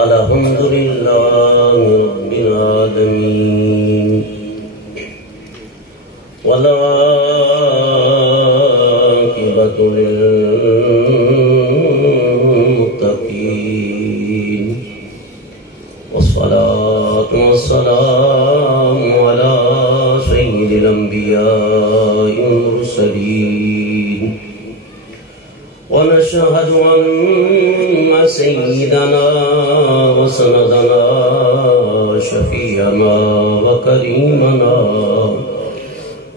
الحمد لله رب العالمين والعاقبة للمتقين والصلاة والسلام على سيد الأنبياء والمرسلين ونشهد أن سيدنا وسندنا شفيعنا وكريمنا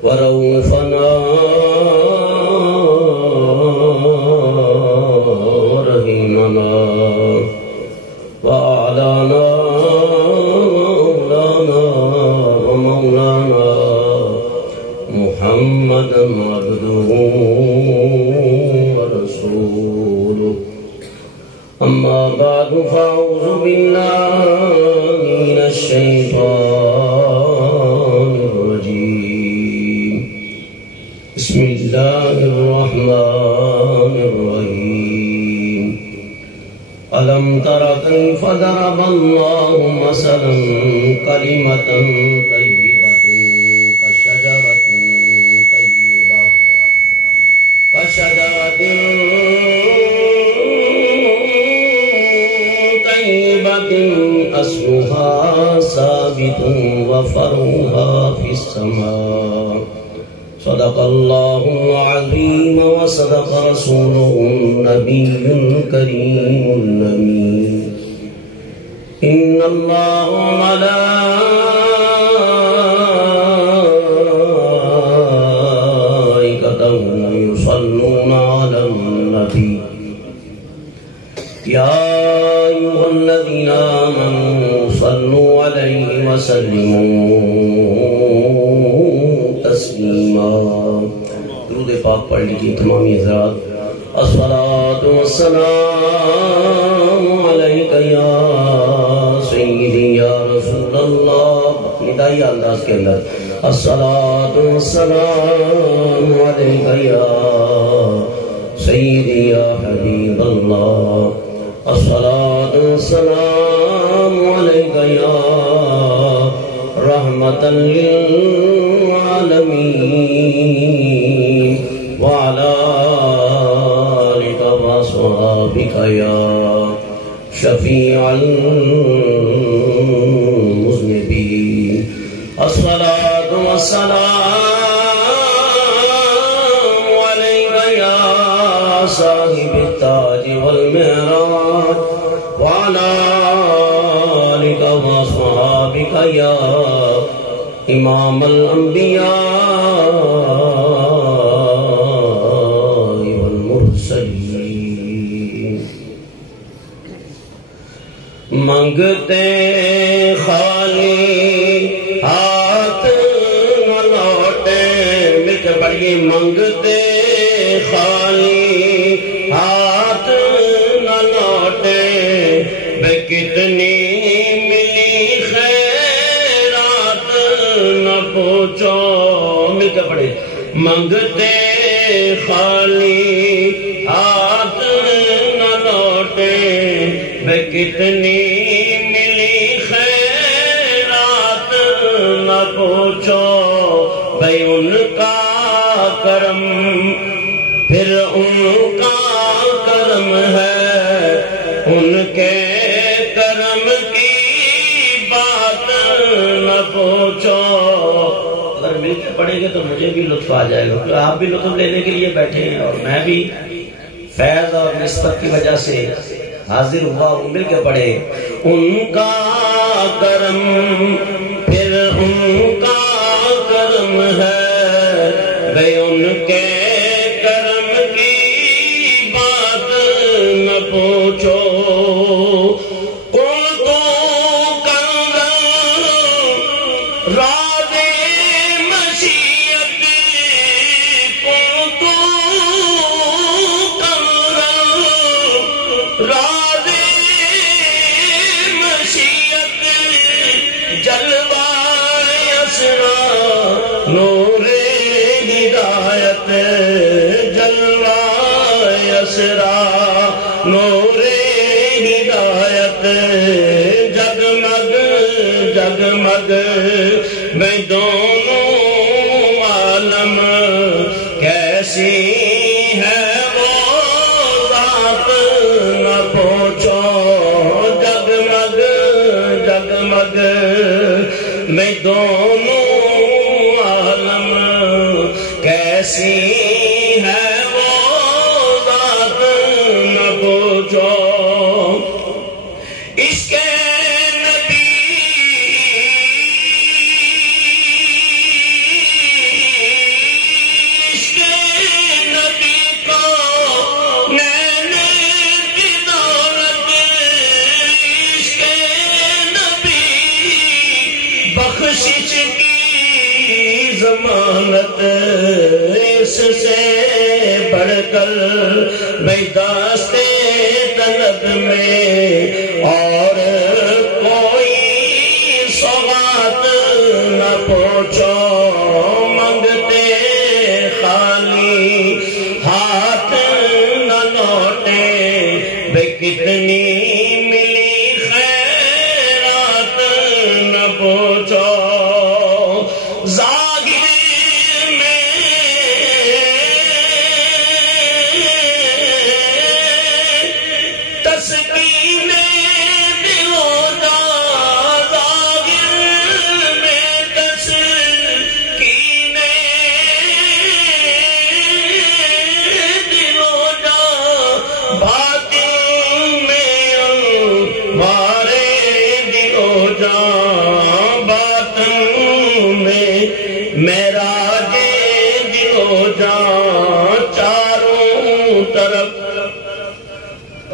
ورؤوفنا ورحيمنا وأعلانا ومولانا محمدا عبده ورسوله أما بعد فأعوذ بالله من الشيطان الرجيم بسم الله الرحمن الرحيم ألم تر كيف ضرب الله مثلا كلمة طيبة كشجرة طيبة أصلها ثابت وفرعها في السماء صدق الله العظيم وصدق رسوله النبي الكريم الأمين إن الله وملائكته يصلون على النبي يا أيها الذين آمنوا صلوا عليه وسلموا تسليما. درود پاک پڑھ لیجیے تمامی حضرات. الصلاة والسلام علیک یا سیدی یا رسول اللہ. ندائی انداز کے اندر الصلاة والسلام علیک یا سیدی یا حبیب اللہ. الصلاة والسلام علیک یا رحمة للعالمین وعلى آلک وصحابک یا شفیع المذنبین. الصلاة والسلام علیک یا صاحب التاج والمعراج وعلى آلک وصحابک یا امام الانبیاء والمرسلین. منگتے خالی ہاتھ نہ لوٹے. مل کر پڑھیے. منگتے خالی ہاتھ نہ لوٹے بے کتنی ملی خیرات نہ پوچھو. مل کر پڑھے. منگتے خالی ہاتھ نہ لوٹے بے کتنی ملی خیرات نہ پوچھو. بھئی ان کا کرم پھر ان کا کرم ہے. ان کے کرم کی بات نہ پوچھو. اگر مل کے پڑھیں گے تو مجھے بھی لطف آ جائے گا. آپ بھی لطف لینے کے لیے بیٹھے ہیں اور میں بھی فیض اور نسبت کی وجہ سے حاضر ہوا. مل کے پڑھے. ان کا کرم پھر ان کا کرم ہے. بھئی ان کے کرم کی بات نہ پوچھو. نور ہدایت جلوہ اسرا نور ہدایت رونقت جگمگ جگمگ میں دونوں عالم کیسی ہے وہ ذات نہ پوچھو جگمگ جگمگ میں دونوں عالم کیسی ہے وہ ذات نہ پوچھو اس کے بخشش کی ضمانت اس سے بڑھ کر میں داستے طلب میں اور کوئی سوغات نہ پوچھو منگتے خالی ہاتھ نہ لوٹے بے کتنی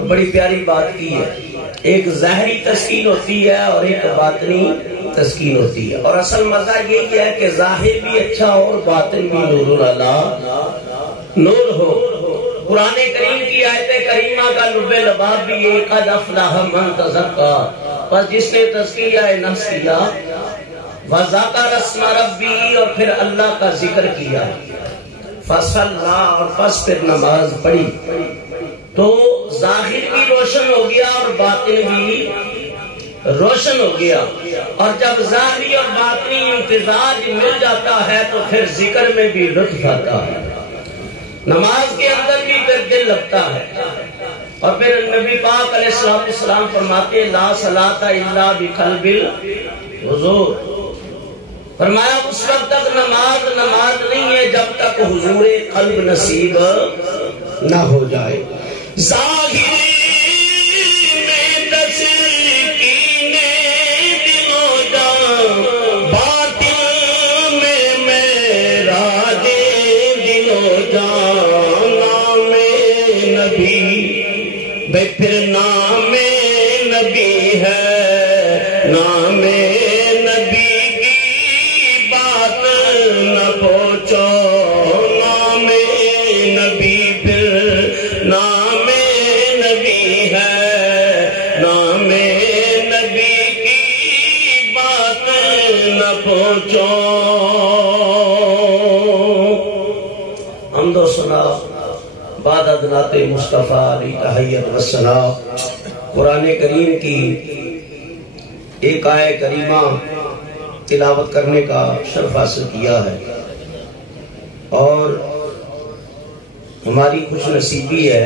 بڑی پیاری بات کی ہے. ایک ظاہری تسکین ہوتی ہے اور ایک باطنی تسکین ہوتی ہے، اور اصل مزہ یہی ہے کہ ظاہر بھی اچھا ہو اور باطن بھی نور اللہ نور ہو. قرآن کریم کی آیت کریمہ کا لب لباب بھی یہ قد افلح من تزکا، بس جس نے تزکیہ نفس کیا وذکر اسم ربی اور پھر اللہ کا ذکر کیا فصلی اور پس پھر نماز پڑھی تو ظاہر بھی روشن ہو گیا اور باطن بھی روشن ہو گیا. اور جب ظاہری اور باطنی امتزاج مل جاتا ہے تو پھر ذکر میں بھی لطف آتا ہے، نماز کے اندر بھی پھر دل لگتا ہے. اور پھر نبی پاک علیہ السلام فرماتے لا صلاۃ الا بقلب الحضور، فرمایا اس وقت تک نماز نہیں ہے جب تک حضور قلب نصیب نہ ہو جائے. ظاہر میں تسکین دل و جان، باطن میں معراج دل و جان. نام نبی بے پھر نام نبی ہے، نام نبی کی بات نہ پوچھو. نام نبی پھر نام پوچھو. حمد و ثنا بعد ادنات مصطفیٰ علی تحیت و ثنا. قرآن کریم کی ایک آیت کریمہ تلاوت کرنے کا شرف حاصل کیا ہے، اور ہماری خوش نصیبی ہے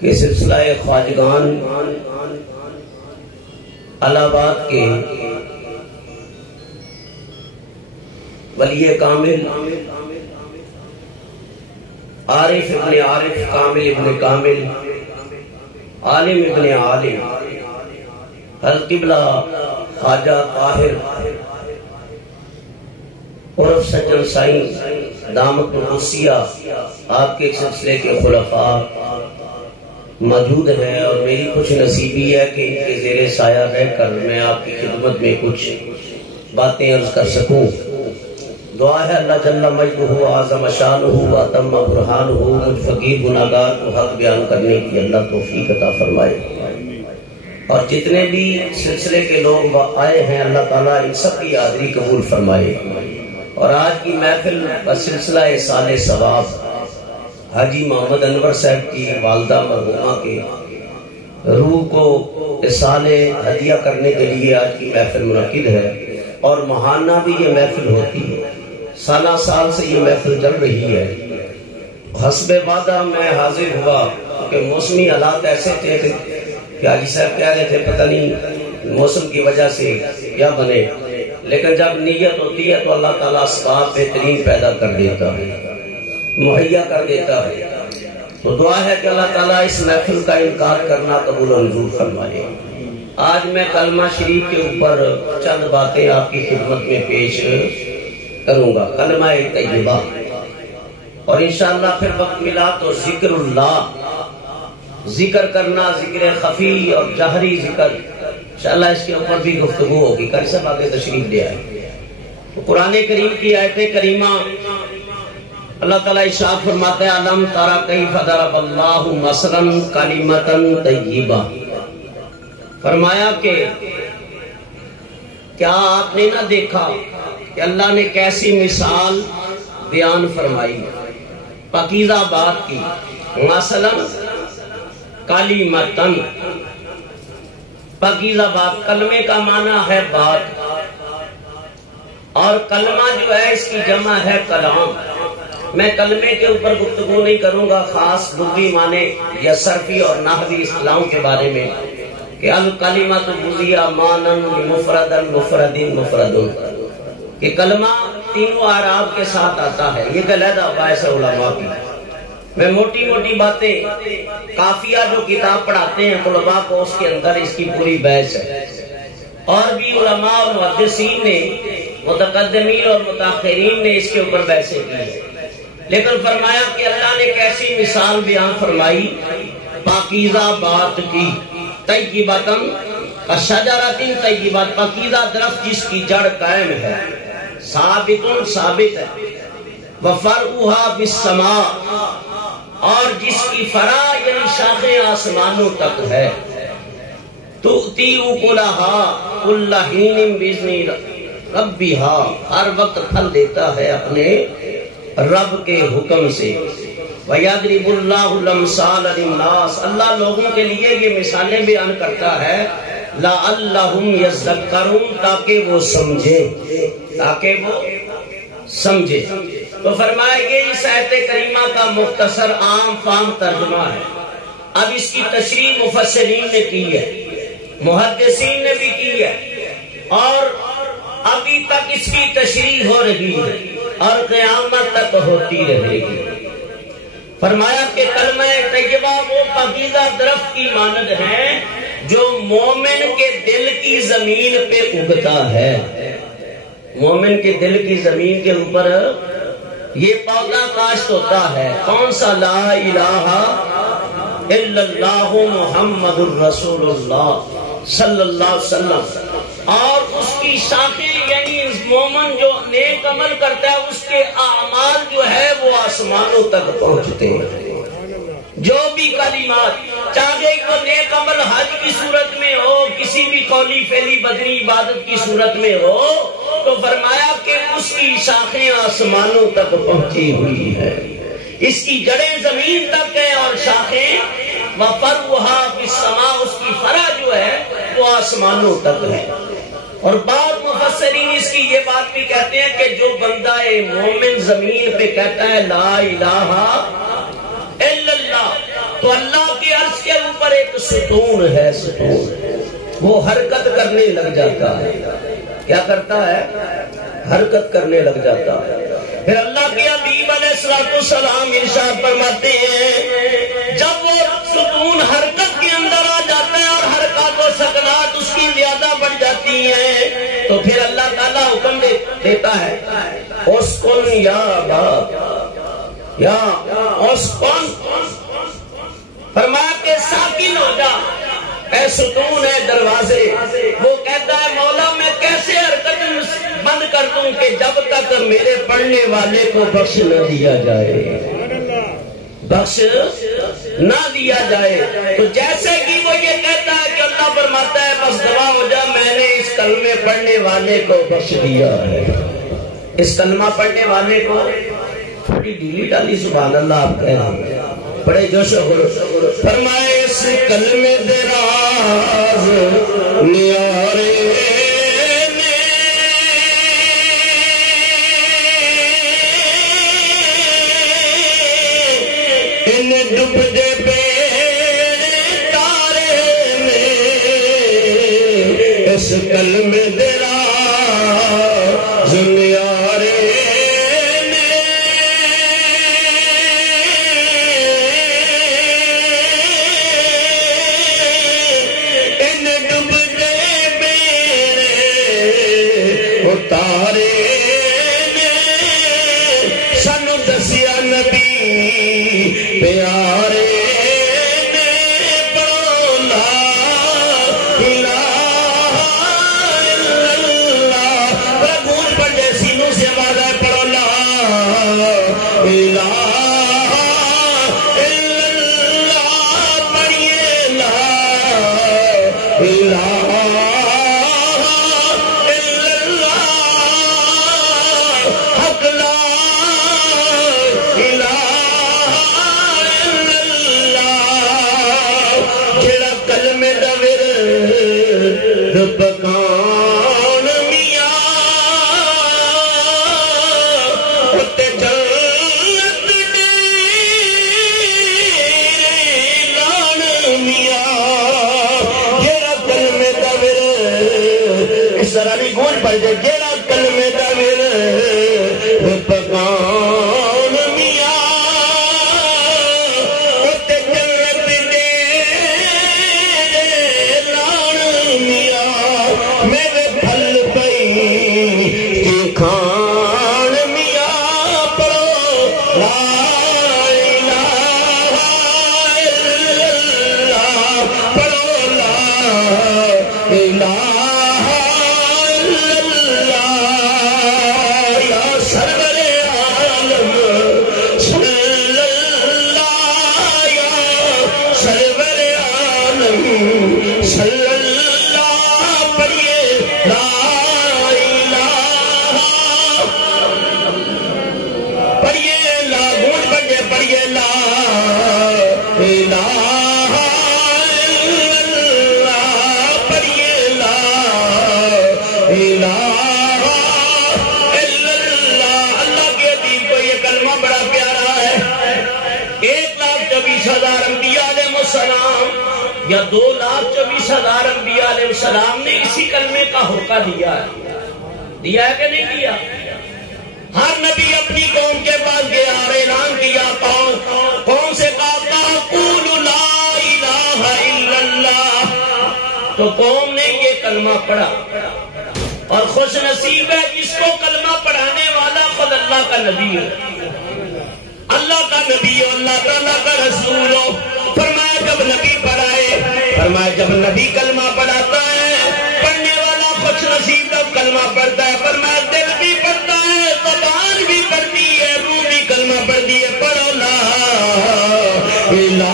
کہ سلسلہ خواجگان الہ آباد کے ولی کامل عارف ابن عارف کامل ابن کامل عالم ابن عالم القبلہ خواجہ طاہر عرف سجن سائیں دامت القدسیہ آپ کے سلسلے کے خلفاء موجود ہیں، اور میری خوش نصیبی ہے کہ ان کے زیر سایہ رہ کر میں آپ کی خدمت میں کچھ باتیں عرض کر سکوں. دعا ہے اللہ جل مجدہ اعظم شانہ و اتم برہانہ مجھ فقیر گناہگار کو حق بیان کرنے کی اللہ توفیق عطا فرمائے. اور جتنے بھی سلسلے کے لوگ آئے ہیں اللہ تعالیٰ ان سب کی حاضری قبول فرمائے. اور آج کی محفل کا سلسلہ سال ثواب حاجی محمد انور صاحب کی والدہ مرحومہ کے روح کو اصال ہدیہ کرنے کے لیے آج کی محفل منعقد ہے، اور ماہانہ بھی یہ محفل ہوتی ہے، سالہ سال سے یہ محفل چل رہی ہے۔ حسب وعدہ میں حاضر ہوا کہ موسمی حالات ایسے تھے کہ حاجی صاحب کہہ رہے تھے پتہ نہیں موسم کی وجہ سے کیا بنے، لیکن جب نیت ہوتی ہے تو اللہ تعالیٰ اسباب بہترین پیدا کر دیتا ہے، مہیا کر دیتا ہے۔ تو دعا ہے کہ اللہ تعالیٰ اس محفل کا انکار کرنا قبول و منظور فرمائے۔ آج میں کلمہ شریف کے اوپر چند باتیں آپ کی خدمت میں پیش کروں گا، کلمہ طیبہ، اور انشاءاللہ پھر وقت ملا تو ذکر اللہ، ذکر کرنا، ذکر خفی اور جہری ذکر، انشاءاللہ اس کے اوپر بھی گفتگو ہوگی۔ کل سے آگے تشریف لے آئے۔ تو قرآن کریم کی آیت کریمہ اللہ تعالیٰ ارشاد فرماتا ہے علم ترى کیف ضرب اللہ مثلا کلمۃ طیبہ، فرمایا کہ کیا آپ نے نہ دیکھا کہ اللہ نے کیسی مثال بیان فرمائی پاکیزہ بات کی، مثلا کلمۃ، پاکیزہ بات، کلمے کا معنی ہے بات، اور کلمہ جو ہے اس کی جمع ہے کلام۔ میں کلمے کے اوپر گفتگو نہیں کروں گا، خاص لغوی معنی یا صرفی اور نحوی اصطلاحوں کے بارے میں، کہ الکلمۃ بوذیہ مانن مفردن مفردین مفردن، کہ کلمہ تینوں اعراب کے ساتھ آتا ہے، یہ علیحدہ باعث علماء کی۔ میں موٹی موٹی باتیں، کافیہ جو کتاب پڑھاتے ہیں طلباء کو، اس کے اندر اس کی پوری بحث ہے، اور بھی علماء اور محدثین نے، متقدمین اور متاخرین نے اس کے اوپر بحثیں کی ہیں، لیکن فرمایا کہ اللہ نے کیسی مثال بیان فرمائی پاکیزہ بات کی، طیبۃ کشجرۃ طیبۃ، پاکیزہ درخت جس کی جڑ قائم ہے، ثابت ثابت ہے، وفرعها بالسماء، اور جس کی فرع یعنی شاخیں آسمانوں تک ہے، تؤتی اکلھا کل حین باذن ربها، ہر وقت پھل دیتا ہے اپنے رب کے حکم سے، وَيَضْرِبُ اللَّهُ الْأَمْثَالَ لِلنَّاسِ، اللہ لوگوں کے لیے یہ مثالیں بیان کرتا ہے، لَعَلَّهُمْ يَذَّكَّرُونَ، تاکہ وہ سمجھیں، تاکہ وہ سمجھیں۔ تو فرمایا یہ اس آیت کریمہ کا مختصر عام فہم ترجمہ ہے۔ اب اس کی تشریح مفسرین نے کی ہے، محدثین نے بھی کی ہے، اور ابھی تک اس کی تشریح ہو رہی ہے اور قیامت تک ہوتی رہے گی۔ فرمایا کہ کلمہ طیبہ وہ پاکیزہ درخت کی مانند ہے جو مومن کے دل کی زمین پہ اگتا ہے، مومن کے دل کی زمین کے اوپر یہ پودا کاشت ہوتا ہے، کون سا؟ لا الہ الا اللہ محمد الرسول اللہ صلی اللہ علیہ وسلم، اور اس کی شاخیں یعنی مومن جو نیک عمل کرتا ہے اس کے اعمال جو ہے وہ آسمانوں تک پہنچتے ہیں۔ جو بھی کلمات، چاہے وہ نیک عمل حج کی صورت میں ہو، کسی بھی قولی فعلی بدنی عبادت کی صورت میں ہو، تو فرمایا کہ اس کی شاخیں آسمانوں تک پہنچی ہوئی ہے، اس کی جڑیں زمین تک ہیں اور شاخیں وَفَرْوَهَا بِالسَّمَاءِ، اس کی فرع جو ہے وہ آسمانوں تک ہے۔ اور بعض مفسرین اس کی یہ بات بھی کہتے ہیں کہ جو بندہ مومن زمین پہ کہتا ہے لا الہ الا اللہ، تو اللہ کے عرش کے اوپر ایک ستون ہے، ستون، وہ حرکت کرنے لگ جاتا ہے۔ کیا کرتا ہے؟ حرکت کرنے لگ جاتا ہے۔ پھر اللہ کے حبیب علیہ السلام ارشاد فرماتے ہیں جب وہ ستون حرکت کے اندر آ جاتا ہے اور حرکات و سکنات اس کی زیادہ بڑھ جاتی ہیں، تو پھر اللہ تعالیٰ حکم دیتا ہے اسکن یا باب یا اسکن، فرمایا کہ ساکن ہو جا اے ستون ہے دروازے۔ وہ کہتا ہے مولا میں کیسے حرکت بند کر دوں کہ جب تک میرے پڑھنے والے کو بخش نہ دیا جائے، بخش نہ دیا جائے۔ تو جیسے کہ وہ یہ کہتا ہے کہ اللہ فرماتا ہے بس دعا ہو جا، میں نے اس کلمے پڑھنے والے کو بخش دیا ہے، اس کلمہ پڑھنے والے کو تھوڑی ڈھیلی ڈالی، سبحان اللہ آپ کہہ رہے ہیں، بڑے جوش و خروش۔ فرمائے اس کلمے دے راز نیارے نے انہیں ڈب دے پہ تارے نے اس کلمے دے راز نیارے تارے نے سانو دسیا نبی پیارے نے پڑھو لا الہ الا اللہ گونج پڑھے سینوں سے آواز ہے پڑھو لا الہ الا اللہ پڑھیے لا الہ بکان میاں اتے جنت دی لان میاں جیڑا کلمے دا ورد اس طرح نہیں گونج پڑ جائے جیڑا کلمے دا ورد بکان میاں اتے جنت دی میرے پھل پئی کی کھان میاں پڑھو لا الہ الا اللہ پڑھو لا الہ الا اللہ یا سرور عالم صلی اللہ یا سرور عالم صلی یا 2,24,000 انبیاء علیہ السلام نے اسی کلمے کا ہوکہ دیا ہے کہ نہیں دیا؟ ہر نبی اپنی قوم کے پاس گیا اور اعلان کیا قوم سے کہا قول لا الہ الا اللہ تو قوم نے یہ کلمہ پڑھا اور خوش نصیب ہے جس کو کلمہ پڑھانے والا خود اللہ کا نبی ہے اللہ کا نبی ہو اللہ تعالیٰ کا رسول ہو فرمایا جب نبی پڑھائے فرمایا جب نبی کلمہ پڑھاتا ہے پڑھنے والا خوش نصیب جب کلمہ پڑھتا ہے فرمایا دل بھی پڑھتا ہے زبان بھی پڑھتی ہے روح بھی کلمہ پڑھتی ہے پڑھو لا الہ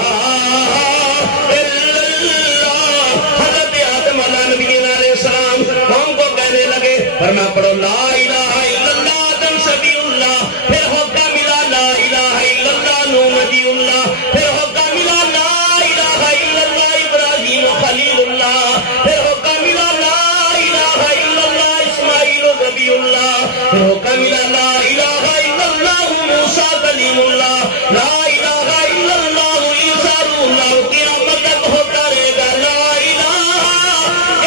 الا اللہ حضرت آدم علیہ نبی علیہ السلام قوم کو کہنے لگے فرمایا پڑھو لا الہ الا اللہ آدم شفیع اللہ پھر ہوتا ملا لا الہ الا اللہ نوح نبی اللہ پھر ہوتا ملا لا الہ الا اللہ ابراہیم خلیل اللہ پھر ہوتا ملا لا الہ الا اللہ اسماعیل نبی اللہ پھر ہوتا ملا لا الہ الا اللہ موسیٰ کلیم اللہ لا الہ الا اللہ عیسیٰ روح اللہ قیامت تک ہوتا رہے گا لا الہ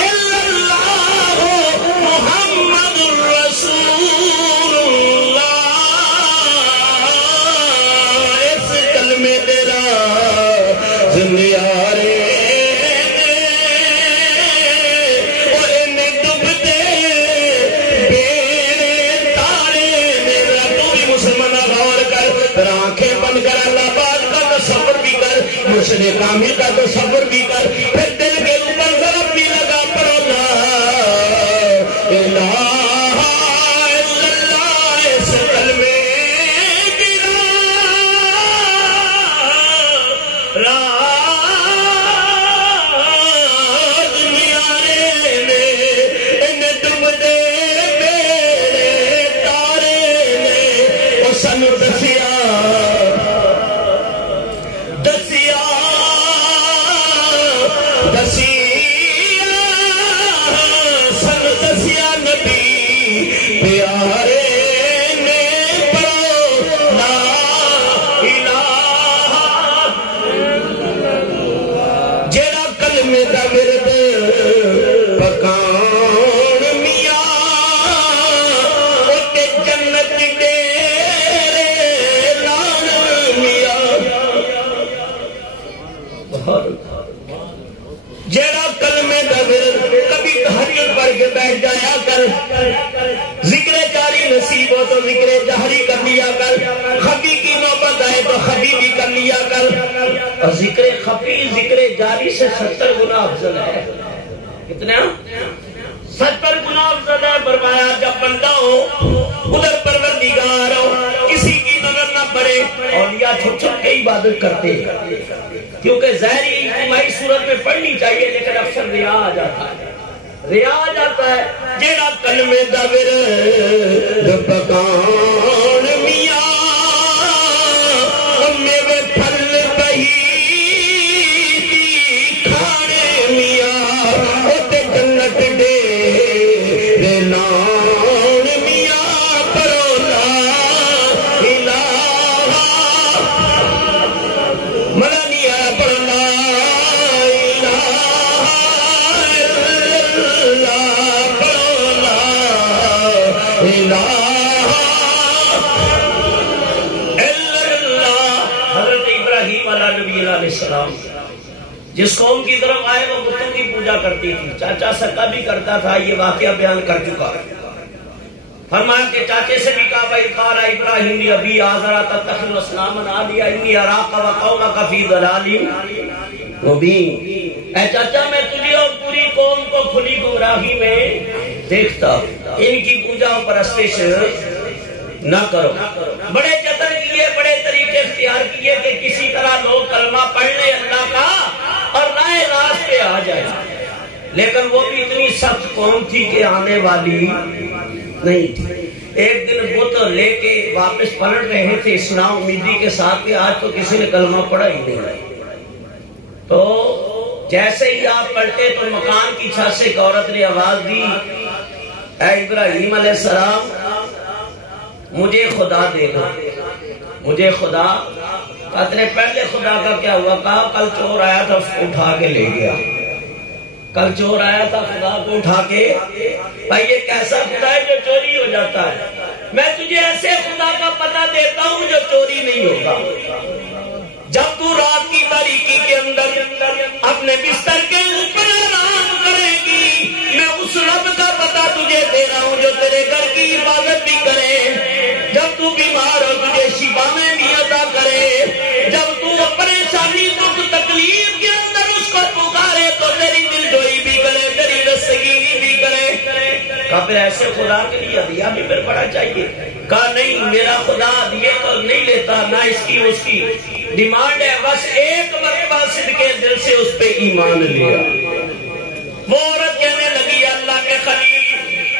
الا اللہ محمد رسول اللہ اس کلمے تیرا زندیارے آنکھیں بند کر اللہ پاک کا تصور بھی کر مرشد کامل کا تصور بھی کر پھر دل کے اوپر ضرب بھی لگا پڑھو لا الہ الا اللہ اس کلمے کی راز نیارے نے انہیں ڈب دے میرے تارے نے اور سانو دسیا دسیا سن دسیا نبی پیارے نے پڑھو لا الہ جیڑا کلمے دا ورد پکان میاں اوتے جنت ڈیرے لان میاں جیڑا کلمے دا ورد کبھی تہجد پڑھ کے بیٹھ جایا کر ذکر جاری نصیب ہو تو ذکر جہری کر لیا کر خفی کی نوبت آئے تو خفی بھی کر لیا کر اور ذکر خفی ذکر جاری سے 70 گنا افضل ہے کتنے 70 گنا افضل ہے فرمایا جب بندہ ہو ادھر پروردگار ہو کسی کی نظر نہ پڑے اولیاء چھپ چھپ کے عبادت کرتے کیونکہ ظاہری اجتماعی صورت میں پڑھنی چاہیے لیکن اکثر ریا آ جاتا ہے ریا آ جاتا ہے جیڑا کلمے دا ورد پکان میاں میوے پھل بہی کھانے میاں اوتے جنت ڈیرے لان میاں پڑھو لا الہ مزہ نہیں آیا پڑھو لا الہ الا اللہ پڑھو لا الہ الا اللہ حضرت ابراہیم علیہ نبی علیہ السلام جس قوم کی طرف آئے وہ بتوں کی پوجا کرتی تھی چاچا سکا بھی کرتا تھا یہ واقعہ بیان کر چکا فرمایا کہ چاچے سے بھی کہا بھائی قال ابراہیم لی ابی آزرا تتخذ اصناما آلہۃ انی اراک وقومک فی ضلال مبین اے چاچا میں تجھے اور پوری قوم کو کھلی گمراہی میں دیکھتا ان کی پوجا و پرستش نہ کرو بڑے جتن کیے بڑے طریقے اختیار کیے کہ کسی طرح لوگ کلمہ پڑھ لیں اللہ کا اور رائے راست پہ آ جائے لیکن وہ بھی اتنی سخت قوم تھی کہ آنے والی نہیں تھی ایک دن بت لے کے واپس پلٹ رہے تھے اس نا امیدی کے ساتھ کہ آج تو کسی نے کلمہ پڑھا ہی نہیں تو جیسے ہی آپ پلٹے تو مکان کی چھت سے ایک عورت نے آواز دی اے ابراہیم علیہ السلام مجھے خدا دے دو مجھے خدا کہتے ہیں پہلے خدا کا کیا ہوا کہا کل چور آیا تھا اٹھا کے لے گیا کل چور آیا تھا خدا کو اٹھا کے بھائی یہ کیسا خدا ہے جو چوری ہو جاتا ہے میں تجھے ایسے خدا کا پتہ دیتا ہوں جو چوری نہیں ہوگا جب تو رات کی تاریکی کے اندر اپنے بستر کے اوپر آرام کرے گی میں اس رب کا پتہ تجھے دے رہا ہوں جو تیرے گھر کی حفاظت بھی کرے جب تو بیمار ہو تجھے شفا میں بھی عطا کرے جب تو پریشانی دکھ تکلیف کے اندر اس کو پکارے تو تیری دلجوئی بھی کرے تیری رستگیری بھی کرے کہا پھر ایسے خدا کے لیے ہدیہ بھی پھر پڑا چاہیے کہا نہیں میرا خدا ہدیہ تو نہیں لیتا نہ اس کی ڈیمانڈ ہے بس ایک مرتبہ صدقے دل سے اس پہ ایمان لیا وہ عورت کہنے لگی اللہ کے خلیل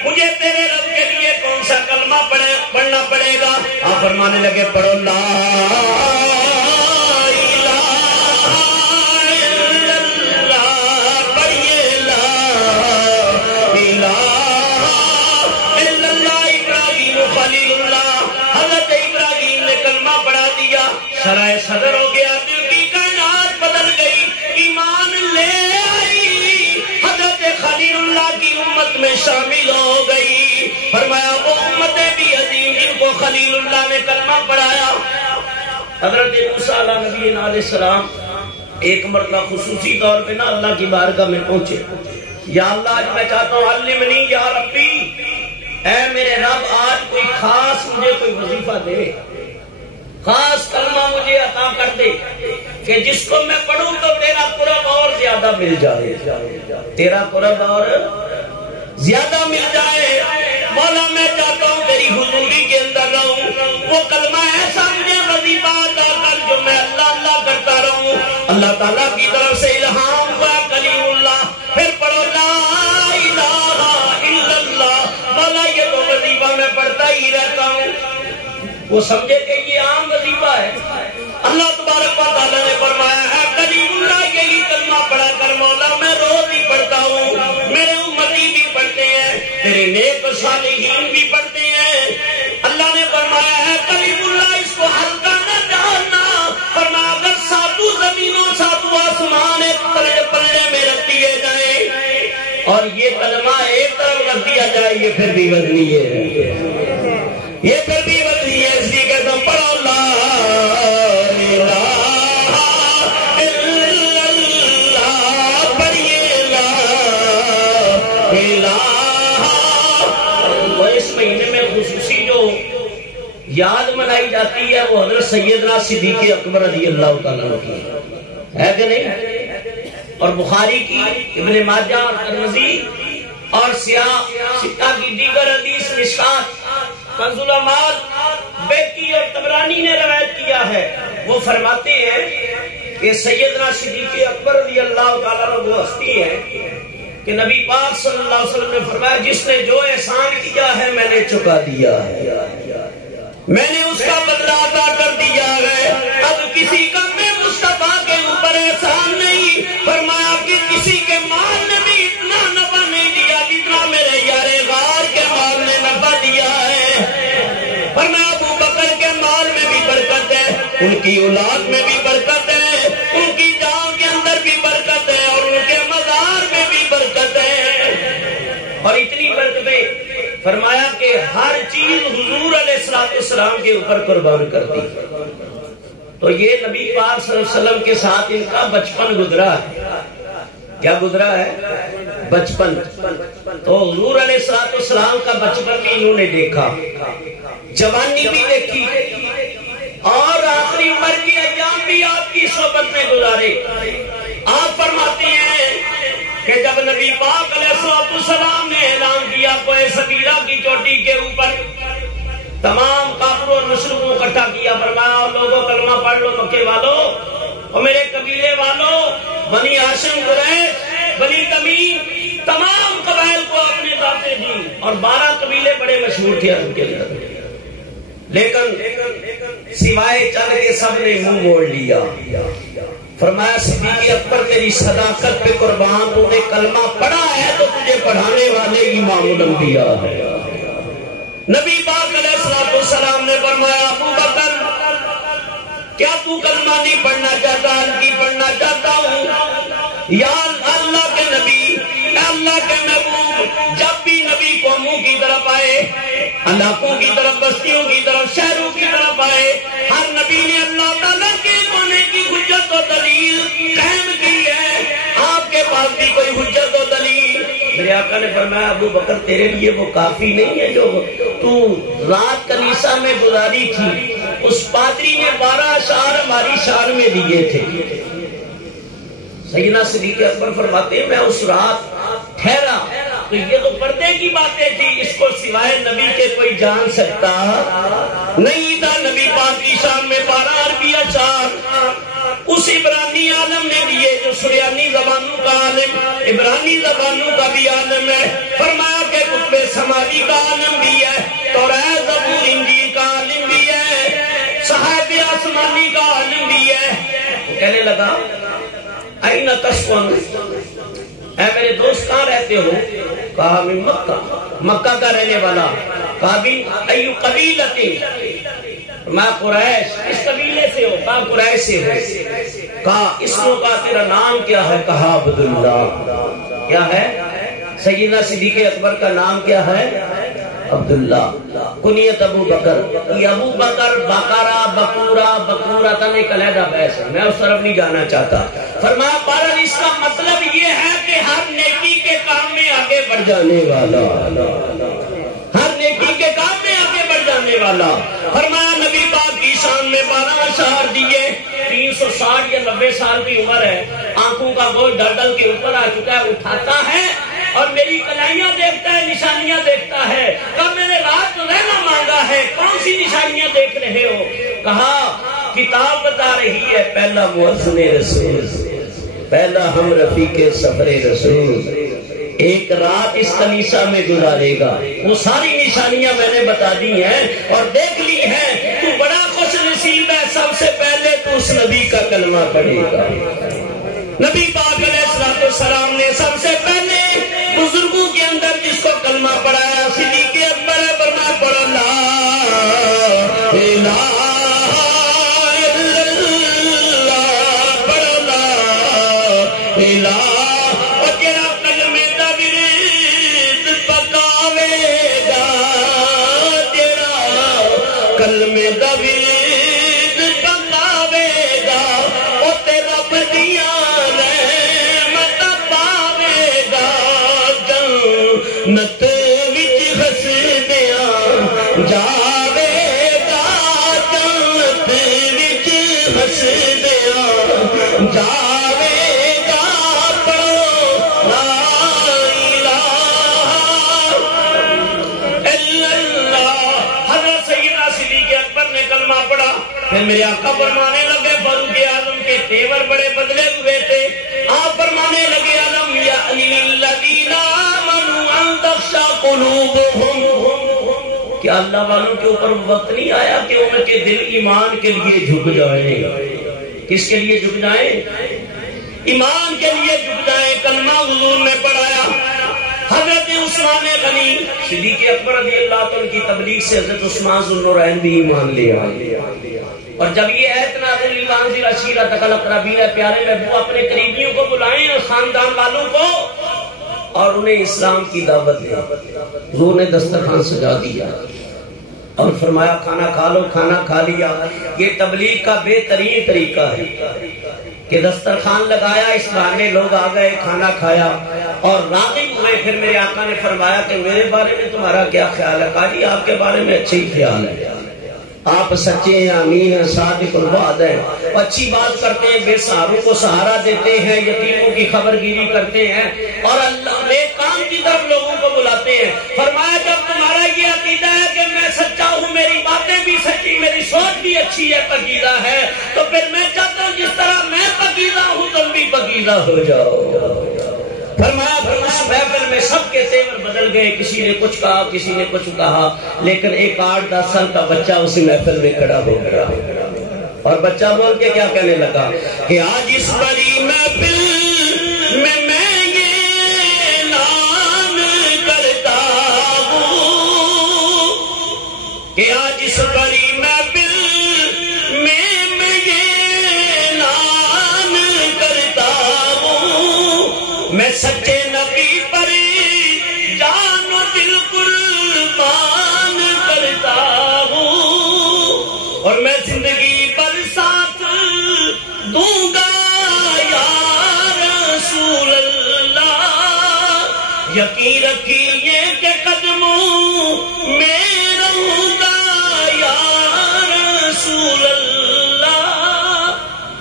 مجھے تیرے رب کے لیے کون سا کلمہ پڑھنا پڑے گا آپ فرمانے لگے پڑھو لا سرائے صدر ہو گیا دل کی کائنات بدل گئی ایمان لے آئی حضرت خلیل اللہ کی امت میں شامل ہو گئی فرمایا وہ امتیں بھی عظیم جن کو خلیل اللہ نے کلمہ پڑھایا حضرت موسیٰ علیہ نبی علیہ السلام ایک مرتبہ خصوصی طور پہ نا اللہ کی بارگاہ میں پہنچے یا اللہ آج میں چاہتا ہوں علمنی یا ربی اے میرے رب آج کوئی خاص مجھے کوئی وظیفہ دے خاص کلمہ مجھے عطا کر دے کہ جس کو میں پڑھوں تو تیرا قرب اور زیادہ مل جائے تیرا قرب اور زیادہ مل جائے مولا میں چاہتا ہوں تیری حضوری کے اندر رہوں وہ کلمہ ایسا مجھے وظیفہ عطا کر جو میں اللہ اللہ کرتا رہوں اللہ تعالیٰ کی طرف سے الہام ہوا کلیم اللہ پھر پڑھو لا الہ الا اللہ مولا یہ تو وظیفہ میں پڑھتا ہی رہتا ہوں وہ سمجھے کہ یہ عام وظیفہ ہے اللہ تبارک و تعالیٰ نے فرمایا ہے کلیم اللہ یہی کلمہ پڑھا کر مولا تو صالحین بھی پڑھتے ہیں. اللہ نے فرمایا ہے کلیم اللہ اس کو ہلکا نہ ڈالنا. فرمایا اگر ساتوں زمینوں ساتوں آسمان ایک پلڑے میں رکھ دیے جائیں اور یہ کلمہ ایک طرف رکھ دیا جائے یہ پھر بھی وزنی ہے. یہ پھر بھی وزنی ہے. اس لیے کہتا ہوں پڑھو لا یاد منائی جاتی ہے وہ حضرت سیدنا صدیق اکبر رضی اللہ تعالیٰ کی ہے کہ نہیں؟ اور بخاری کی، ابن ماجہ اور ترمذی اور ستہ کی دیگر حدیث مشکات، کنز الاعمال، بیہقی اور طبرانی نے روایت کیا ہے. وہ فرماتے ہیں کہ سیدنا صدیق اکبر رضی اللہ تعالیٰ وہ ہستی ہے کہ نبی پاک صلی اللہ علیہ وسلم نے فرمایا جس نے جو احسان کیا ہے میں نے چکا دیا ہے، میں نے اس کا بدلہ ادا کر دیا ہے. اب کسی کا میں مصطفیٰ کے اوپر احسان نہیں. فرمایا کہ کسی کے مال نے بھی اتنا نفع نہیں دیا جتنا میرے یار غار کے مال نے نفع دیا ہے. فرمایا ابو بکر کے مال میں بھی برکت ہے، ان کی اولاد میں بھی برکت ہے، ان کی جان کے اندر بھی برکت ہے اور ان کے مزار میں بھی برکت ہے. اور اتنی برکتیں فرمایا کہ ہر چیز حضور علیہ السلام کے اوپر قربان کر دی. تو یہ نبی پاک صلی اللہ علیہ وسلم کے ساتھ ان کا بچپن گزرا ہے. کیا گزرا ہے؟ بچپن. تو حضور علیہ السلام کا بچپن بھی انہوں نے دیکھا، جوانی بھی دیکھی اور آخری عمر کی ایام بھی آپ کی صحبت میں گزارے. آپ فرماتے ہیں کہ جب نبی پاک علیہ السلام نے اعلان کیا کوہ سبیرہ کی چوٹی کے اوپر تمام کافروں اور مشرکوں کو اکٹھا کیا. فرمایا لوگوں کلمہ پڑھ لو مکے والوں اور میرے قبیلے والوں، بنی ہاشم، قریش، بنی تمیم، تمام قبائل کو اپنے دعوتیں دی. اور 12 قبیلے بڑے مشہور تھے ان کے اندر، لیکن سوائے چند کے سب نے منہ موڑ لیا. فرمایا صدیق اکبر تیری صداقت پہ قربان، تو نے کلمہ پڑھا ہے تو تجھے پڑھانے والے امام الانبیاء ہے. نبی پاک علیہ السلام نے فرمایا ابو بکر کیا تو کلمہ نہیں پڑھنا چاہتا؟ کی پڑھنا چاہتا ہوں. یا اللہ کے نبی، اللہ کے محبوب، جب بھی نبی قوموں کی طرف آئے، علاقوں کی طرف، بستیوں کی طرف، شہروں کی طرف آئے، ہر نبی نے اللہ تعالیٰ کے ہونے کی حجت و دلیل قائم کی ہے. آپ کے پاس بھی کوئی حجت و دلیل؟ میرے آقا نے فرمایا ابو بکر تیرے لیے وہ کافی نہیں ہے جو تو رات کنیسہ میں گزاری تھی. اس پادری نے 12 اشعار ہماری شان میں دیے تھے. سیدنا صدیق اکبر فرماتے ہیں میں اس رات ٹھہرا تو یہ تو پردے کی باتیں تھی، اس کو سوائے نبی کے کوئی جان سکتا نہیں تھا. نبی پاک کی شان میں 12 عربی اشعار اس عبرانی عالم نے دیے جو سریانی زبانوں کا عالم، عبرانی زبانوں کا بھی عالم ہے. فرمایا کہ کتب سماوی کا عالم بھی ہے، توراۃ، زبور، انجیل کا عالم بھی ہے، صحائف آسمانی کا عالم بھی ہے. وہ کہنے لگا این تسکن، اے میرے دوست کہاں رہتے ہو؟ کہا من مکہ، مکہ کا رہنے والا. کہا ایو قبیلتی، میں قریش، اس قبیلے سے ہو؟ کہا قریش سے ہو. کہا اسمو کا تیرا نام کیا ہے؟ کہا عبداللہ. کیا ہے؟ سیدنا صدیق اکبر کا نام کیا ہے؟ عبداللہ. کنیت ابو بکر. یہ ابو بکر، بقرہ، بکورہ، بکورہ تن ایک علیحدہ بحث ہے، میں اس طرف نہیں جانا چاہتا. فرمایا بہرحال اس کا مطلب یہ ہے کہ ہر نیکی کے کام میں آگے بڑھ جانے والا، ہر نیکی کے کام میں آگے بڑھ جانے والا. فرمایا نبی پاک کی شان میں 12 اشعار دیے. 360 یا 90 سال کی عمر ہے، آنکھوں کا گوشت ڈل ڈل کے اوپر آ چکا ہے. اٹھاتا ہے اور میری کلائیاں دیکھتا ہے، نشانیاں دیکھتا ہے. کب میں نے رات رہنا مانگا ہے، کون سی نشانیاں دیکھ رہے ہو؟ کہا کتاب بتا رہی ہے پہلا مؤذن رسول، پہلا ہم رفیق سفر رسول ایک رات اس کنیسہ میں گزارے گا. وہ ساری نشانیاں میں نے بتا دی ہیں اور دیکھ لی ہیں. تو بڑا خوش نصیب ہے، سب سے پہلے تو اس نبی کا کلمہ پڑھے گا. نبی پاک علیہ السلام نے سب سے پہلے بزرگوں کے اندر جس کو کلمہ پڑھایا صدیق نت وچ ہس دیا جاوے گا جنت وچ ہس دیا جاوے گا پڑھو لا الہ الا اللہ۔ حضرت سیدنا صدیق اکبر نے کلمہ پڑھا، پھر میرے آقا فرمانے لگے فاروق اعظم کے تیور بڑے بدلے ہوئے تھے، آپ فرمانے لگے علم یعنی للذین آمنوا ان تخشع قلوبہم، کیا اللہ والوں کے اوپر وقت نہیں آیا کہ ان کے دل ایمان کے لیے جھک جائیں؟ کس کے لیے جھک جائیں؟ ایمان کے لیے جھک جائیں۔ کلمہ حضور نے پڑھایا۔ حضرت عثمان غنی صدیق اکبر رضی اللہ عنہ کی تبلیغ سے حضرت عثمان ذو النورین بھی ایمان لے آئے، اور جب یہ ایت نازل ہوئی وانذر عشیرتک الاقربین، پیارے محبوب اپنے قریبیوں کو بلائیں اور خاندان والوں کو، اور انہیں اسلام کی دعوت دیں۔ حضور نے دسترخوان سجا دیا اور فرمایا کھانا کھا لو، کھانا کھا لیا۔ یہ تبلیغ کا بہترین طریقہ ہے کہ دسترخوان لگایا، اس بہانے لوگ آ گئے، کھانا کھایا اور راغب ہوئے۔ پھر میرے آقا نے فرمایا کہ میرے بارے میں تمہارا کیا خیال ہے؟ کہا جی آپ کے بارے میں اچھا ہی خیال ہے، آپ سچے ہیں، امین ہیں، صادق الوعد ہیں، اچھی بات کرتے ہیں، بے سہاروں کو سہارا دیتے ہیں، یتیموں کی خبر گیری کرتے ہیں اور اللہ نیک کام کی طرف لوگوں کو بلاتے ہیں۔ فرمایا جب تمہارا یہ عقیدہ ہے کہ میں سچا ہوں، میری باتیں بھی سچی، میری سوچ بھی اچھی ہے، پاکیزہ ہے، تو پھر میں چاہتا ہوں جس طرح میں پاکیزہ ہوں تم بھی پاکیزہ ہو جاؤ۔ فرمایا پھر اس محفل میں سب کے تیور بدل گئے، کسی نے کچھ کہا، کسی نے کچھ کہا، لیکن ایک 8-10 سال کا بچہ اسی محفل میں کھڑا ہو گیا اور بچہ بول کے کیا کہنے لگا کہ آج اس بڑی محفل میں یہ اعلان کرتا ہوں کہ آج اس بڑی محفل میں یہ اعلان کرتا ہوں، میں سچے نبی پر جان و دل قربان کرتا ہوں، اور میں زندگی پر ساتھ دوں گا یا رسول اللہ، یقین رکھیے کہ قدموں میں رہوں گا یا رسول اللہ۔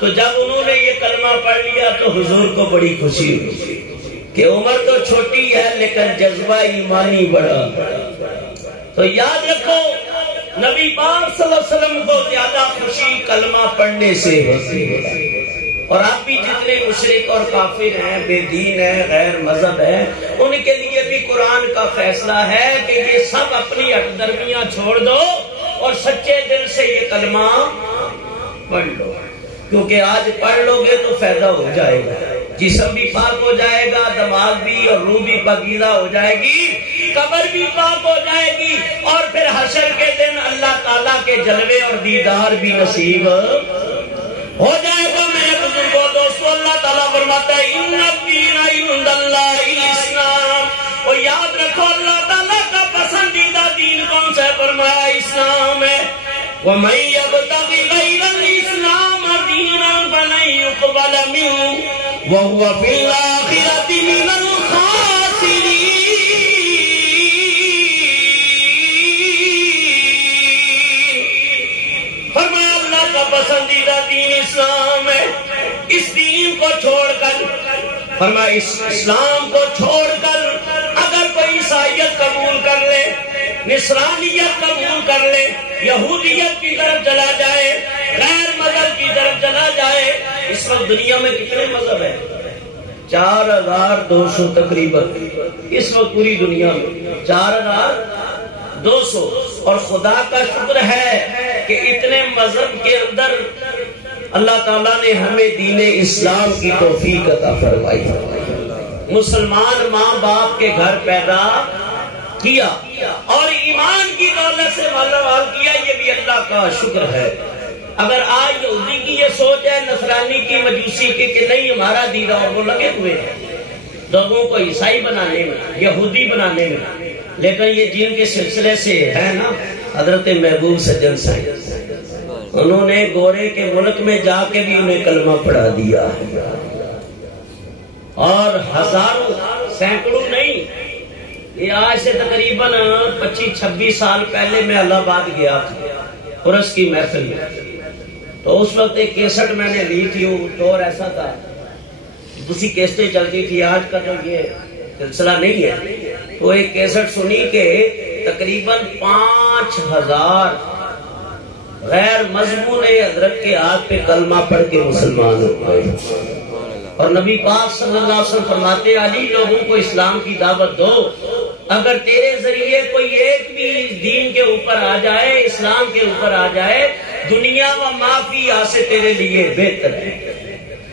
تو جب انہوں نے یہ کلمہ پڑھ لیا تو حضور کو بڑی خوشی ہوئی کہ عمر تو چھوٹی ہے لیکن جذبہ ایمانی بڑا۔ تو یاد رکھو نبی پاک صلی اللہ علیہ وسلم کو زیادہ خوشی کلمہ پڑھنے سے ہوتی ہے، اور آپ بھی جتنے مشرک اور کافر ہیں، بے دین ہیں، غیر مذہب ہیں، ان کے لیے بھی قرآن کا فیصلہ ہے کہ یہ سب اپنی ہٹ درمیاں چھوڑ دو اور سچے دل سے یہ کلمہ پڑھ لو، کیونکہ آج پڑھ لو گے تو فائدہ ہو جائے گا، جسم بھی پاک ہو جائے گا، دماغ بھی اور روح بھی پاکیزہ ہو جائے گی، قبر بھی پاک ہو جائے گی، اور پھر حشر کے دن اللہ تعالیٰ کے جلوے اور دیدار بھی نصیب ہو جائے گا۔ میرے بزرگوں دوستو، اللہ تعالیٰ فرماتا ہے ان الدین عند اللہ الاسلام، اور یاد رکھو اللہ تعالیٰ کا پسندیدہ دین کون سا ہے؟ فرمایا اسلام ہے۔ وَمَن يَبْتَغِ غَيْرَ الْإِسْلَامَ دِينًا فَلَن يُقْبَلَ مِنْهُ وَهُوَ فِي الْآخِرَةِ مِنَ الْخَاسِرِينَ۔ فرمایا اللہ کا پسندیدہ دین اسلام ہے، اس دین کو چھوڑ کر، فرمایا اس اسلام کو چھوڑ کر اگر کوئی عیسائیت قبول کر لے، نصرانیت قبول کر لے، یہودیت کی طرف چلا جائے، غیر مذہب کی طرف چلا جائے۔ اس وقت دنیا میں کتنے مذہب ہیں؟ 4200 تقریباً اس وقت پوری دنیا میں 4200، اور خدا کا شکر ہے کہ اتنے مذہب کے اندر اللہ تعالیٰ نے ہمیں دین اسلام کی توفیق عطا فرمائی، مسلمان ماں باپ کے گھر پیدا کیا اور ایمان کی دولت سے مالا مال کیا، یہ بھی اللہ کا شکر ہے۔ اگر آج یہودی کی یہ سوچ ہے، نصرانی کی، مجوسی کی کہ نہیں ہمارا دین، اور وہ لگے ہوئے ہیں لوگوں کو عیسائی بنانے میں، یہودی بنانے میں، لیکن یہ جن کے سلسلے سے ہے نا حضرت محبوب سجن صاحب، انہوں نے گورے کے ملک میں جا کے بھی انہیں کلمہ پڑھا دیا، اور ہزاروں، سینکڑوں نہیں یہ آج سے تقریباً 25-26 سال پہلے میں الہ آباد گیا تھا عرس کی محفل میں. تو اس وقت ایک کیسٹ میں نے لی تھی. وہ دور ایسا تھا اسی کیسٹیں چلتی تھی، آج کا تو یہ سلسلہ نہیں ہے. تو ایک کیسٹ سنی کہ تقریباً 5000 غیر مضمون حضرت کے ہاتھ پہ کلمہ پڑھ کے مسلمان ہو گئے. اور نبی پاک صلی اللہ علیہ وسلم فرماتے علی لوگوں کو اسلام کی دعوت دو، اگر تیرے ذریعے کوئی ایک بھی دین کے اوپر آ جائے، اسلام کے اوپر آ جائے، دنیا و معافی سے تیرے لیے بہتر ہے.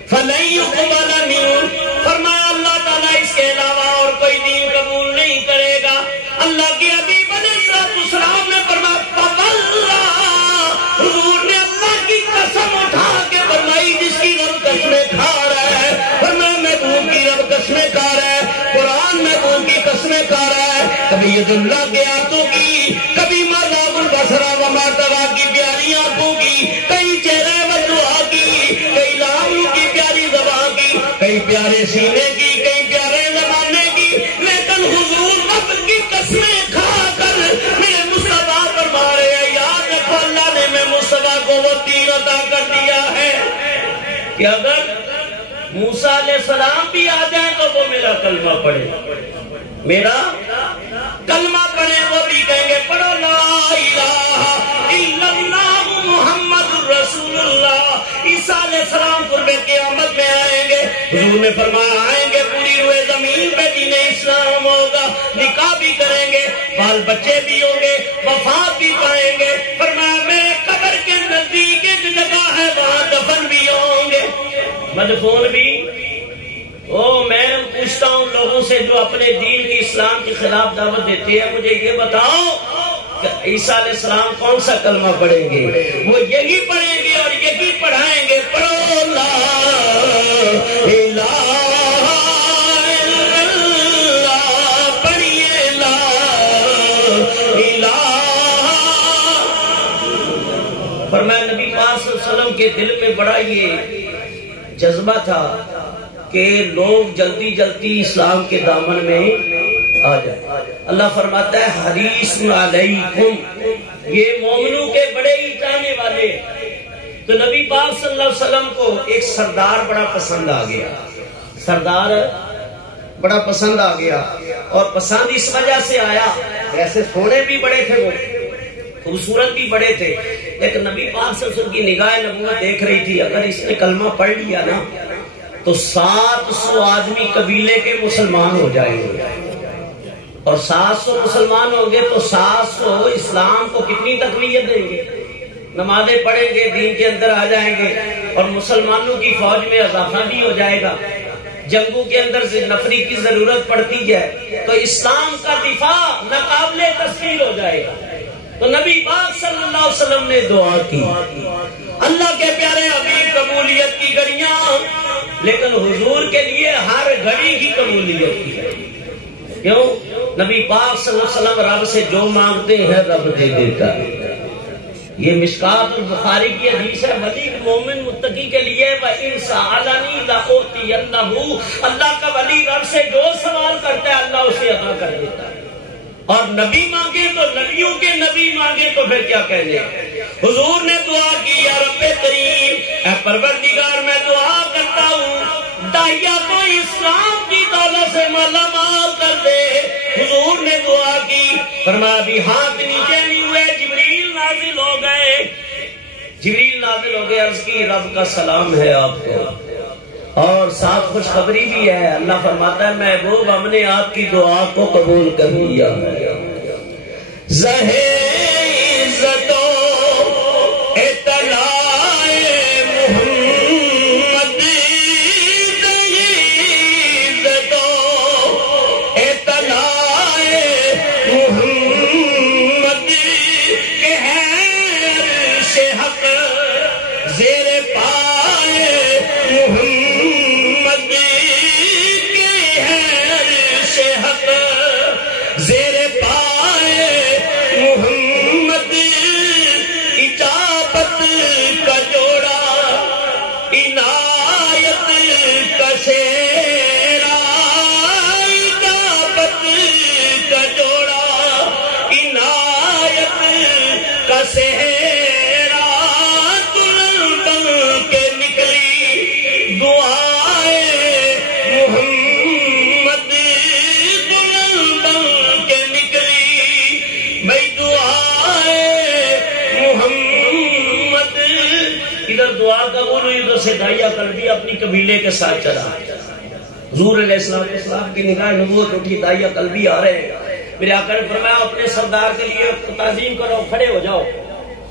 فَلَن يُقْبَلَ مِنْهُ، فرمایا اللہ تعالیٰ اس کے علاوہ اور کوئی دین قبول نہیں کرے گا. اللہ کے حبیب علیہ السلام نے فرمایا حضور نے اللہ کی قسم اٹھا کے فرمائی جس کی رب قسمیں کھا رہا ہے، فرمایا محبوب کی رب قسمیں کھا رہا ہے، قرآن محبوب کی قسمیں کھا رہا ہے. کبھی ید اللہ کے ہاتھوں کی، کبھی مذاق البصرہ و مرتبہ کی پیاری آنکھوں کی، کئی چہرے و دعا کی، کئی لاموں کی پیاری زبان کی، کئی پیارے سینے کی، کئی پیارے زمانے کی، لیکن حضور رب کی قسمیں کھا کر میرے مصطفیٰ فرما رہے ہیں یاد رکھو اللہ نے میں مصطفیٰ کو وہ دین عطا کر دیا ہے کہ اگر موسیٰ علیہ السلام بھی آ جائیں تو وہ میرا کلمہ پڑھے، میرا کلمہ پڑھے. وہ بھی کہیں گے پڑھو لا الہ الا اللہ محمد رسول اللہ. عیسیٰ علیہ السلام قرب قیامت میں آئیں گے، حضور نے فرمایا آئیں گے پوری روئے زمین پہ دین اسلام ہوگا، نکاح بھی کریں گے، بال بچے بھی ہوں گے، وفات بھی پائیں گے. فرمایا میرے قبر کے نزدیک ایک جگہ ہے وہاں دفن بھی ہوں گے، مدفون بھی. میں پوچھتا ہوں لوگوں سے جو اپنے دین کی اسلام کے خلاف دعوت دیتے ہیں، مجھے یہ بتاؤ کہ عیسیٰ علیہ السلام کون سا کلمہ پڑھیں گے؟ وہ یہی پڑھیں گے اور یہی پڑھائیں گے. پڑھو لا الہ الا اللہ، پڑھیے لا الہ. فرمایا نبی پاک صلی اللہ علیہ وسلم کے دل میں بڑا یہ جذبہ تھا کہ لوگ جلدی جلدی اسلام کے دامن میں آ جائے. اللہ فرماتا ہے حریص علیکم، یہ مومنوں کے بڑے ہی چاہنے والے. تو نبی پاک صلی اللہ علیہ وسلم کو ایک سردار بڑا پسند آ گیا، سردار بڑا پسند آ گیا. اور پسند اس وجہ سے آیا، ایسے سونے بھی بڑے تھے، وہ خوبصورت بھی بڑے تھے، لیکن نبی پاک صلی اللہ علیہ وسلم کی نگاہ نبوت دیکھ رہی تھی اگر اس نے کلمہ پڑھ لیا نا تو 700 آدمی قبیلے کے مسلمان ہو جائیں گے، اور 700 مسلمان ہوں گے تو 700 اسلام کو کتنی تقویت دیں گے، نمازیں پڑھیں گے، دین کے اندر آ جائیں گے، اور مسلمانوں کی فوج میں اضافہ بھی ہو جائے گا. جنگوں کے اندر نفری کی ضرورت پڑتی ہے تو اسلام کا دفاع ناقابل تسخیر ہو جائے گا. تو نبی پاک صلی اللہ علیہ وسلم نے دعا کی، اللہ کے پیارے حبیب قبولیت کی گھڑیاں، لیکن حضور کے لیے ہر گھڑی کی قبولیت کی ہے. کیوں؟ نبی پاک صلی اللہ علیہ وسلم رب سے جو مانگتے ہیں رب دے دیتا ہے. یہ مشکات البخاری کی حدیث ہے، ولی مومن متقی کے لیے وَإِن سَأَلَنِي لَأُعْطِيَنَّهُ، اللہ کا ولی رب سے جو سوال کرتا ہے اللہ اسے عطا کر دیتا ہے. اور نبی مانگے تو نبیوں کے نبی مانگے تو پھر کیا کہنے. حضور نے دعا کی یا رب کریم، اے پروردگار میں دعا کرتا ہوں داعیہ کو اسلام کی دولت سے مالا مال کر دے. حضور نے دعا کی، فرمایا بھی ہاتھ نیچے نہیں ہوئے، جبریل نازل ہو گئے. جبریل نازل ہو گئے، عرض کی رب کا سلام ہے آپ کو، اور ساتھ خوشخبری بھی ہے. اللہ فرماتا ہے محبوب ہم نے آپ کی دعا کو قبول کر لیا ہے. زیر پائے محمد وجہ سے داعیہ قلبی اپنی قبیلے کے ساتھ چلا. حضور علیہ السلام کی نگاہ نبوت اٹھی, داعیہ قلبی آ رہے ہیں. میرے آقا نے فرمایا اپنے سردار کے لیے تعظیم کرو, کھڑے ہو جاؤ.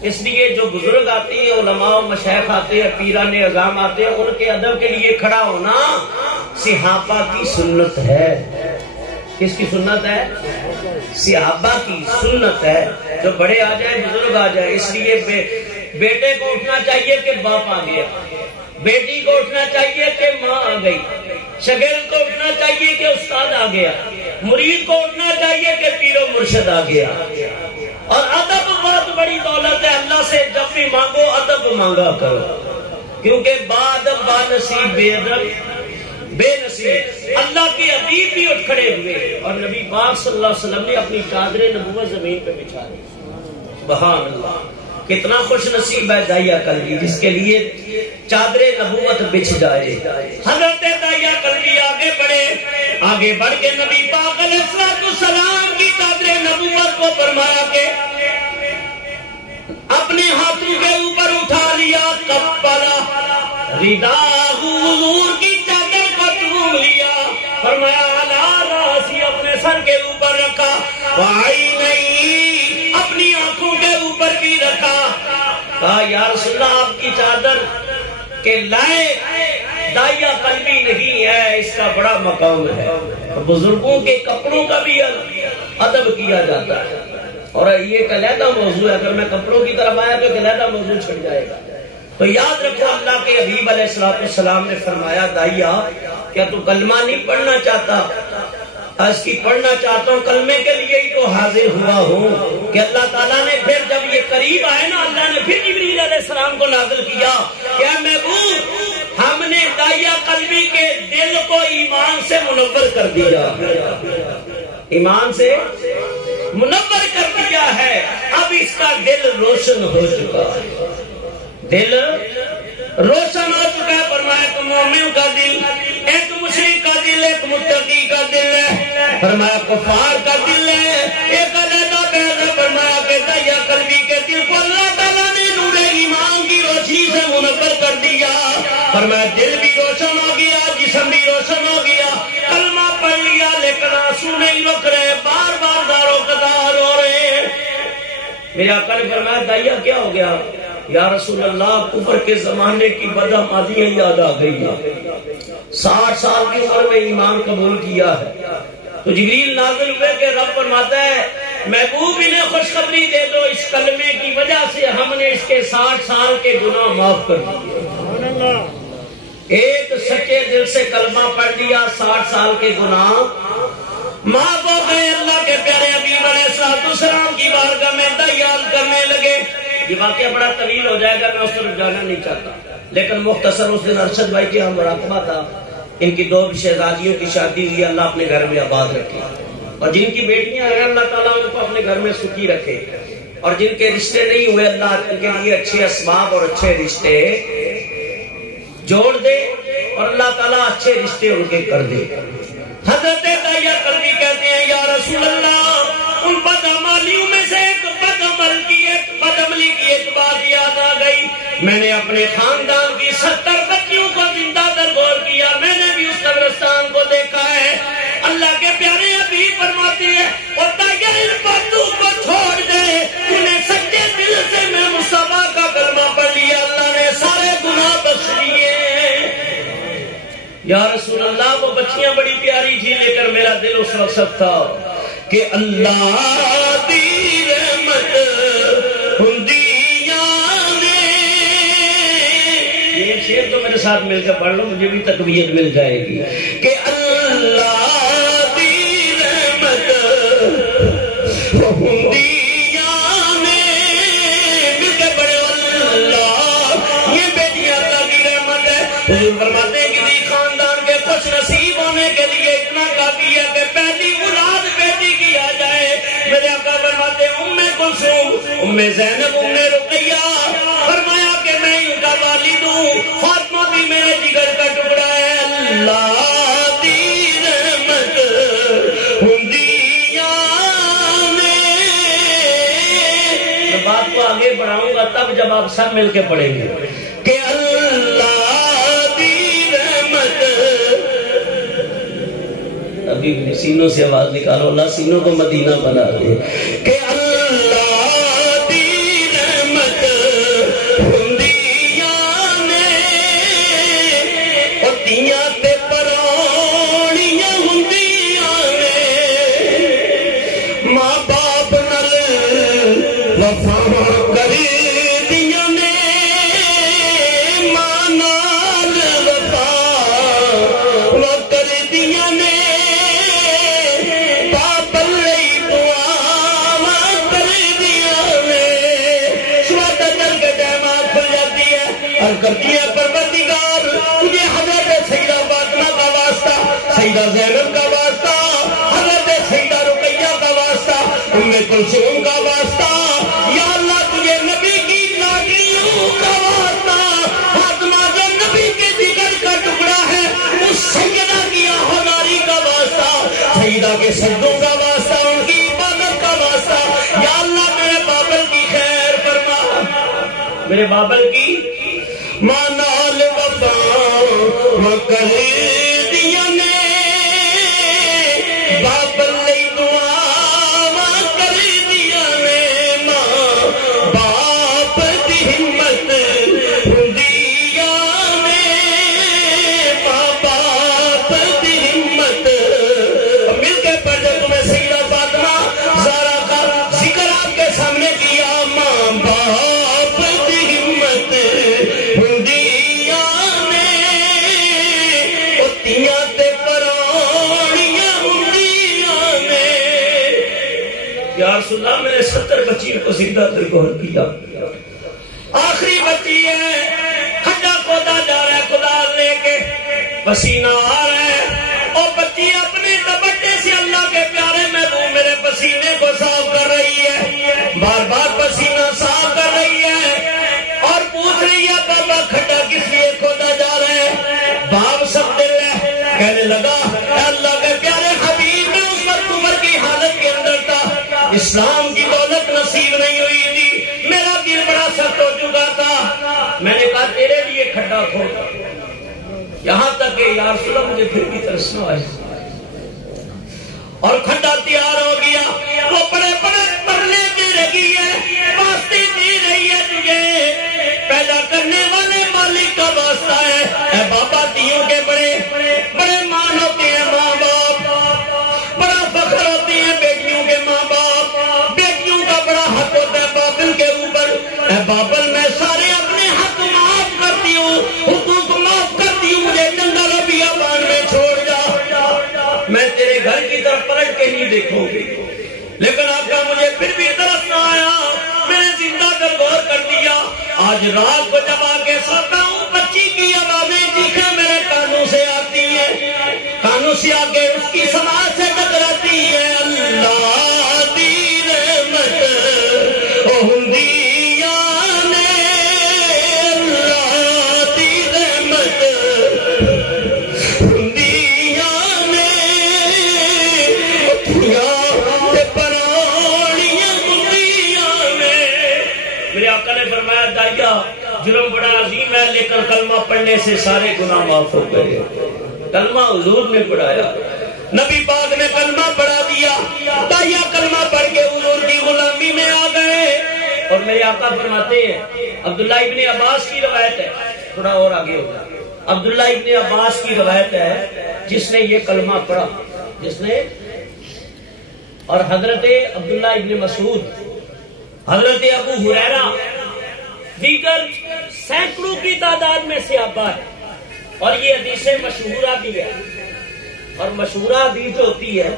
اس لیے جو بزرگ آتے ہیں, علماء و مشائخ آتے ہیں, پیران اعظام آتے ہیں, ان کے ادب کے لیے کھڑا ہونا صحابہ کی سنت ہے. کس کی سنت ہے؟ صحابہ کی سنت ہے. جو بڑے آ جائیں, بزرگ آ جائیں. اس لیے بیٹے کو اٹھنا چاہیے کہ باپ آ گیا, بیٹی کو اٹھنا چاہیے کہ ماں آ گئی, شاگرد کو اٹھنا چاہیے کہ استاد آ گیا, مرید کو اٹھنا چاہیے کہ پیر و مرشد آ گیا. اور ادب بہت بڑی دولت ہے. اللہ سے جب بھی مانگو ادب مانگا کرو, کیونکہ بادب با نصیب بے ادب بے نصیب. اللہ کے حبیب بھی اٹھ کھڑے ہوئے اور نبی پاک صلی اللہ علیہ وسلم نے اپنی چادر نبوت زمین پہ بچھا دی. سبحان اللہ. کتنا خوش نصیب ہے داعیہ قلبی جس کے لیے چادر نبوت بچھ جائے. حضرت داعیہ قلبی آگے بڑھے, آگے بڑھ کے نبی پاک علیہ السلام کی چادر نبوت کو فرمایا کہ اپنے ہاتھوں کے اوپر اٹھا لیا, کپلا رداہ, حضور کی چادر کو چوم لیا, فرمایا علی راسی, اپنے سر کے اوپر رکھا, وعینی, اپنی آنکھوں کے اوپر بھی رکھا. کہا یا رسول اللہ آپ کی چادر کے لائق داعیہ قلبی نہیں ہے, اس کا بڑا مقام ہے. بزرگوں کے کپڑوں کا بھی ادب کیا جاتا ہے. اور یہ ایک علیحدہ موضوع ہے, اگر میں کپڑوں کی طرف آیا تو ایک علیحدہ موضوع چھٹ جائے گا. تو یاد رکھو اللہ کے حبیب علیہ السلام نے فرمایا داعیہ کیا تو کلمہ نہیں پڑھنا چاہتا؟ اس کی پڑھنا چاہتا ہوں, کلمے کے لیے ہی تو حاضر ہوا ہوں. کہ اللہ تعالیٰ نے پھر جب یہ قریب آئے نا, اللہ نے پھر جبریل علیہ السلام کو نازل کیا, کیا محبوب ہم نے داعیہ قلبی کے دل کو ایمان سے منور کر دیا, ایمان سے منور کر دیا ہے, اب اس کا دل روشن ہو چکا ہے, دل روشن ہو چکا ہے. فرمایا ایک مومن کا دل, ایک مشرک کا دل, ایک متقی کا دل ہے, فرمایا کفار کا دل ہے, ایک علیحدہ پیدا. فرمایا کہ داعیہ قلبی کے دل کو اللہ تعالیٰ نے نور ایمان کی روشنی سے منور کر دیا. فرمایا دل بھی روشن ہو گیا, جسم بھی روشن ہو گیا, کلمہ پڑھ لیا لیکن آنسو نہیں رک رہے, بار بار دارو قدار ہو رہے. میرے آقا نے فرمایا داعیہ کیا ہو گیا؟ یا رسول اللہ کفر کے زمانے کی بدعمالیاں یاد آ گئی ہیں, 60 سال کی عمر میں ایمان قبول کیا ہے. تو جبریل نازل ہوئے کہ رب فرماتا ہے محبوب انہیں خوشخبری دے دو, اس کلمے کی وجہ سے ہم نے اس کے 60 سال کے گناہ معاف کر دیے. ایک سچے دل سے کلمہ پڑھ دیا, 60 سال کے گناہ معاف ہو گئے. اللہ کے پیارے حبیب علیہ السلام کی بارگاہ میں دعائیں کرنے لگے. یہ واقعہ بڑا طویل ہو جائے گا, میں اس طرف جانا نہیں چاہتا, لیکن مختصر اس دن ارشد بھائی کے یہاں مراقبہ تھا. ان کی 2 شہزادیوں کی شادی ہوئی, اللہ اپنے گھر میں آباد رکھے, اور جن کی بیٹیاں ہیں اللہ تعالیٰ ان کو اپنے گھر میں سکھی رکھے, اور جن کے رشتے نہیں ہوئے اللہ ان کے لیے اچھے اسباب اور اچھے رشتے جوڑ دے, اور اللہ تعالیٰ اچھے رشتے ان کے کر دے. حضرت داعیہ قلبی کہتے ہیں یا رسول اللہ ان بدعمالیوں میں سے ایک بدعملی کی ایک بات یاد آ گئی. میں نے اپنے خاندان کی 70 بچیوں کو زندہ درگور کیا, میں نے بھی اس قبرستان کو دیکھا ہے. اللہ کے پیارے حبیب فرماتے ہیں اور داعیہ ان باتوں کو چھوڑ دے, انہیں سچے دل سے میں مصطفیٰ کا کلمہ پڑھ لیا, اللہ نے سارے گناہ بخش دیے. یا رسول اللہ وہ بچیاں بڑی پیاری تھی, لیکن میرا دل اس وقت سب تھا کہ اللہ دی رحمت ہندیاں نے. یہ شعر تو میرے ساتھ مل کے پڑھ لو, مجھے بھی تقویت مل جائے گی کہ اللہ دی رحمت ہندیاں نے مل کے پڑھے اللہ, یہ بیٹیاں اللہ کی رحمت ہے. حضور فرماتے ہیں کسی خاندان کے خوش نصیب ہونے کے لیے اتنا کافی ہے کہ پہلی اولاد بیٹی کی آ جائے. میرے آقا فرماتے ہیں ام کلثوم, ام زینب, ام رقیہ, فرمایا کہ میں ان کا والد ہوں, فاطمہ بھی میرے جگر کا ٹکڑا ہے. اللہ دی رحمت ہندیاں نے. میں بات کو آگے بڑھاؤں گا تب جب آپ سب مل کے پڑھیں گے کہ اللہ کبھی بھی سینوں سے آواز نکالو، اللہ سینوں کو مدینہ بنا دے کہ اللہ دی رحمت ہندیاں نے ہوتیاں تے پرونیاں ہندیاں نے ماں باپ نال وفا کری دیاں نے ماں نال وفا کر دیاں نے بابل لئی دعاواں کر دیاں نے سواد دل کے ٹائم کھل جاتی ہے اور کرتی ہے پروردگار تجھے حضرت سیدہ فاطمہ کا واسطہ، سیدہ زینب کا واسطہ، حضرت سیدہ رقیہ کا واسطہ، ام کلثوم کا واسطہ، یا اللہ تجھے نبی کی لاڈلیوں کا واسطہ، فاطمہ جو نبی کے جگر کا ٹکڑا ہے اس سیدہ کی آہواری کا واسطہ، سیدہ کے سجدوں کا واسطہ، ان کی عبادت کا واسطہ، یا اللہ میرے بابل کی خیر فرما، میرے بابل کی ماں نال وفا کر دیاں نے بابل لئی دعاواں کر دیاں نے ماں باپ دی ہمت ہندیاں نے ماں باپ دی ہمت مل کے پڑھ دے تمہیں سیدہ فاطمہ زہرا کا ذکر آپ کے سامنے کیا ماں باپ دی ہمت ہندیاں نے ہوتیاں تے پرونیاں ہندیاں نے یا رسول اللہ میں نے 70 بچیوں کو زندہ دل کو کیا، آخری بچی ہے کھڈا کھودا جا رہا ہے کدال لے کے پسینہ آ رہا ہے، اور بچی اپنے دوپٹے سے اللہ کے پیارے محبوب میرے پسینے کو صاف کر رہی ہے، بار بار پسینہ صاف کر رہی ہے اور پوچھ رہی ہے بابا کھڈا کس لیے کھودا جا رہا ہے؟ باپ سب دل ہے کہنے لگا اے اللہ کے پیارے حبیب میں اس وقت عمر کی حالت کے اندر تھا، اسلام کی دولت نصیب نہیں ہوئی تھی، میرا دل بڑا سخت ہو چکا تھا، میں نے کہا تیرے لیے کھڈا کھودا، یہاں تک کہ یا رسول اللہ مجھے پھر بھی ترس نہ آئے، اور کھڈا تیار ہو گیا، وہ بڑے بڑے پرلے دے رہی ہے، واسطے دے رہی ہے، تجھے پیدا کرنے والے مالک کا واسطہ ہے، اے بابا دیوں کے بڑے بڑے مان ہوتے ہیں ماں باپ، بڑا فخر ہوتے ہیں بیٹیوں کے ماں باپ، بیٹیوں کا بڑا حق ہوتا ہے بابل کے اوپر، اے بابل میں سارے اپنے حق معاف کرتی ہوں، حقوق معاف کرتی ہوں، مجھے جنگل و بیابان میں چھوڑ جا، میں تیرے گھر کی طرف پلٹ کے نہیں دیکھوں گی، لیکن آقا مجھے پھر بھی طرف نہ آیا، میں نے زندہ دل غور کر دیا، آج رات کو جب آ کے سوتا ہوں بچی کی آوازیں چیخیں میرے کانوں سے آتی ہیں، کانوں سے آگے اس کی سماعت سے ٹکراتی ہے، اللہ دی رحمت او ہندیاں نے، اللہ دی رحمت ہندیاں نے، ہوتیاں تے پرونیاں ہندیاں نے، میرے آقا نے فرمایا دایا جرم بڑا عظیم ہے لیکن کلمہ پڑھنے سے سارے گناہ معاف ہو گئے، کلمہ حضور نے پڑھایا، نبی پاک نے کلمہ پڑھا دیا، دایا کلمہ پڑھ کے حضور کی غلامی میں آ گئے، اور میرے آقا فرماتے ہیں عبداللہ ابن عباس کی روایت ہے، تھوڑا اور آگے ہوگا، عبداللہ ابن عباس کی روایت ہے جس نے یہ کلمہ پڑھا، جس نے، اور حضرت عبداللہ ابن مسعود، حضرت ابو ہریرہ، دیگر سینکڑوں کی تعداد میں صحابہ ہے، اور یہ حدیث مشہورہ بھی ہے، اور مشہورہ حدیث جو ہوتی ہے،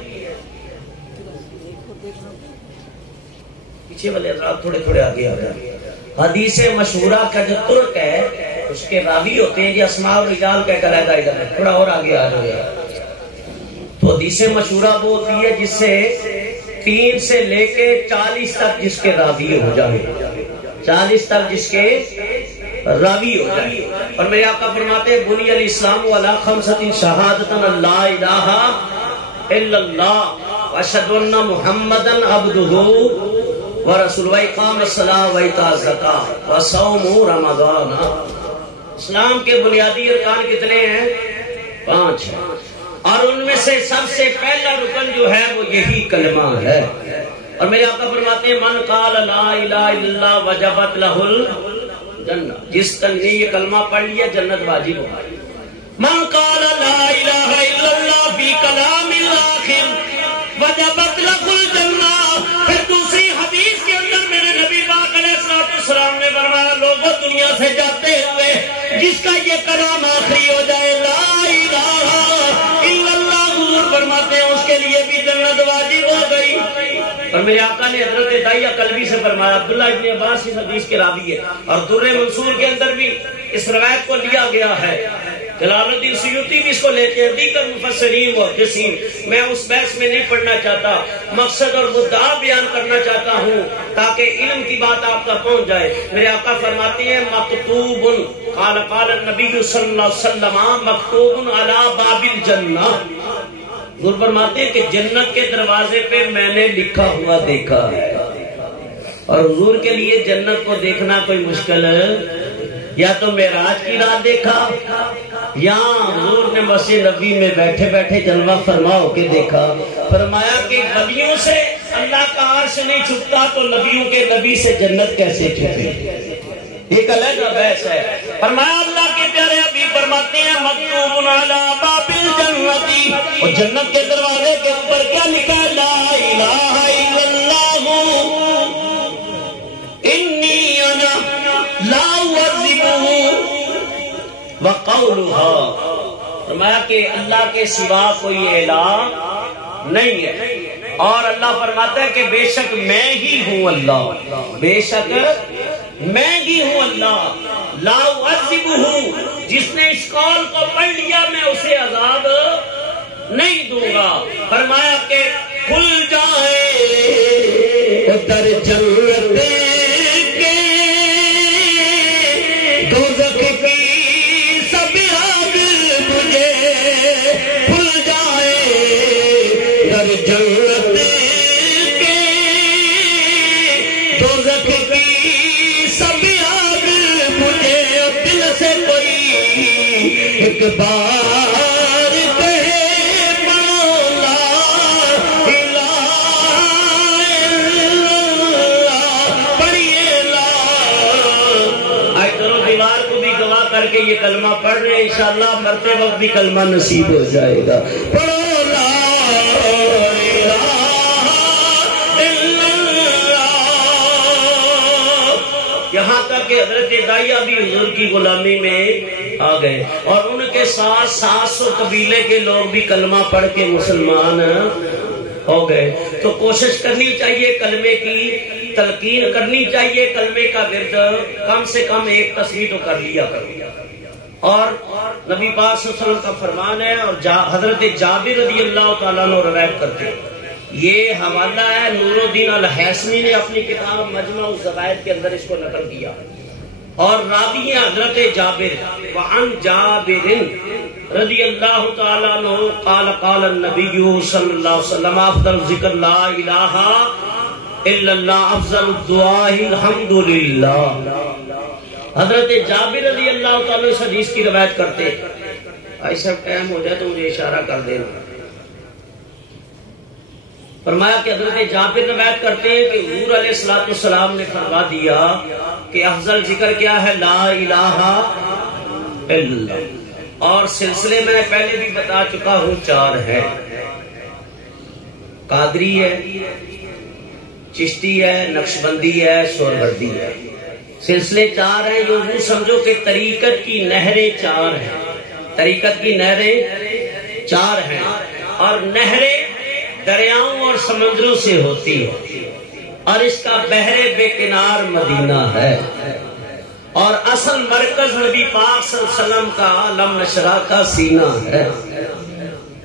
پیچھے والے حضرات تھوڑے تھوڑے آگے آ گئے، حدیث مشہورہ کا جو ترک ہے اس کے راوی ہوتے ہیں، یہ اسماء الرجال کا علیحدہ ادھر ہے، تھوڑا اور آگے آ جائے، تو حدیث مشہورہ وہ ہوتی ہے جس سے 3 سے لے کے 40 تک جس کے راوی ہو جائے، 40 تک جس کے راوی ہو جائے، اور میرے آقا فرماتے ہیں بنی الاسلام علی 5 شہادۃ لا الہ الا اللہ واشهد ان محمدا عبدہ ورسولہ واقام الصلاۃ وایتاء الزکاۃ وصوم رمضان، اسلام کے بنیادی ارکان کتنے ہیں؟ 5 ہیں، اور ان میں سے سب سے پہلا رکن جو ہے وہ یہی کلمہ ہے. اور میرے آقا فرماتے ہیں من قال لا الہ الا اللہ وجبت لہ الجنہ، جس نے یہ کلمہ پڑھ لیا جنت واجب ہو گئی. من قال لا الہ الا اللہ فی کلام الاخر وجبت لہ الجنہ. پھر دوسری حدیث کے اندر میرے نبی پاک علیہ السلام نے فرمایا لوگوں دنیا سے جاتے ہوئے جس کا یہ کلام آخری ہو جائے لا الہ الا اللہ، حضور فرماتے ہیں اس کے لیے بھی جنت واجب ہو گئی. اور میرے آقا نے حضرت داعیہ قلبی سے فرمایا، عبداللہ ابن عباس اس حدیث کے راوی ہے اور در منصور کے اندر بھی اس روایت کو لیا گیا ہے. جلال الدین سیوطی بھی اس کو لیتے ہیں، دیگر مفسرین محدثین. میں اس بحث میں نہیں پڑھنا چاہتا، مقصد اور مدعا بیان کرنا چاہتا ہوں تاکہ علم کی بات آپ تک پہنچ جائے. میرے آقا فرماتے ہیں مکتوب قال قال النبی صلی اللہ علیہ وسلم مکتوب علی باب الجنہ. حضور فرماتے ہیں کہ جنت کے دروازے پہ میں نے لکھا ہوا دیکھا ہے. اور حضور کے لیے جنت کو دیکھنا کوئی مشکل ہے؟ یا تو معراج کی رات دیکھا یا حضور نے مسجد نبی میں بیٹھے بیٹھے جلوہ فرما ہو کے دیکھا. فرمایا کہ نبیوں سے اللہ کا عرش نہیں چھپتا تو نبیوں کے نبی سے جنت کیسے چھپے؟ ایک الگ بحث ہے. فرمایا اللہ کے پیارے حبیب فرماتے ہیں مکتوب علی باب الجنتی، اور جنت کے دروازے کے اوپر کیا لکھا ہے؟ لا الہ الا اللہ انی انا لا اعذبہ وقولها. فرمایا کہ اللہ کے سوا کوئی الہ نہیں ہے، اور اللہ فرماتا ہے کہ بے شک میں ہی ہوں اللہ، بے شک میں ہی ہوں اللہ. لا اعذبہ، جس نے اس قول کو پڑھ لیا میں اسے عذاب نہیں دوں گا. فرمایا کہ کھل جائے در جنت کے دوزخ کی سب آگ مجھے، کھل جائے در جنت کے دوزخ کی سب آگ مجھے. دل سے کوئی ایک بار کہے مولا الہ الا اللہ، پڑھیے لا. آج دونوں دیوار کو بھی گواہ کر کے یہ کلمہ پڑھ رہے ہیں، انشاءاللہ مرتے وقت بھی کلمہ نصیب ہو جائے گا. پڑھو لا الہ الا اللہ. یہاں تک کہ حضرت داعیہ بھی حضور کی غلامی میں آ گئے اور ان کے ساتھ 700 قبیلے کے لوگ بھی کلمہ پڑھ کے مسلمان ہو گئے. تو کوشش کرنی چاہیے، کلمے کی تلقین کرنی چاہیے، کلمے کا ورد کم سے کم ایک تصویر تو کر لیا کرو. اور نبی پاک صلی اللہ علیہ وسلم کا فرمان ہے، اور حضرت جابر رضی اللہ تعالیٰ عنہ روایت کرتے ہیں. یہ حوالہ ہے نور الدین الحیثمی نے اپنی کتاب مجمع الزوائد کے اندر اس کو نقل کیا. اور راوی ہیں حضرت جابر. وعن جابر رضی اللہ تعالیٰ عنہ قال قال النبی صلی اللہ علیہ وسلم افضل ذکر لا الہ الا اللہ افضل الدعاء الحمدللہ. حضرت جابر رضی اللہ تعالیٰ اس حدیث کی روایت کرتے. ایسا ٹائم ہو جائے تو مجھے اشارہ کر دینا. فرمایا کہ حضرت جابر روایت کرتے ہیں کہ حضور علیہ الصلوۃ والسلام نے فرما دیا کہ افضل ذکر کیا ہے؟ لا الہ الا اللہ. اور سلسلے میں پہلے بھی بتا چکا ہوں 4 ہے. قادری ہے، چشتی ہے، نقشبندی ہے، سہروردی ہے. سلسلے 4 ہیں. یوں سمجھو کہ طریقت کی نہریں 4 ہیں. طریقت کی نہریں 4 ہیں، اور نہریں دریاؤں اور سمندروں سے ہوتی ہے، اور اس کا بحر بے کنار مدینہ ہے. اور اصل مرکز نبی پاک صلی اللہ علیہ وسلم کا علم نشرہ کا سینہ ہے،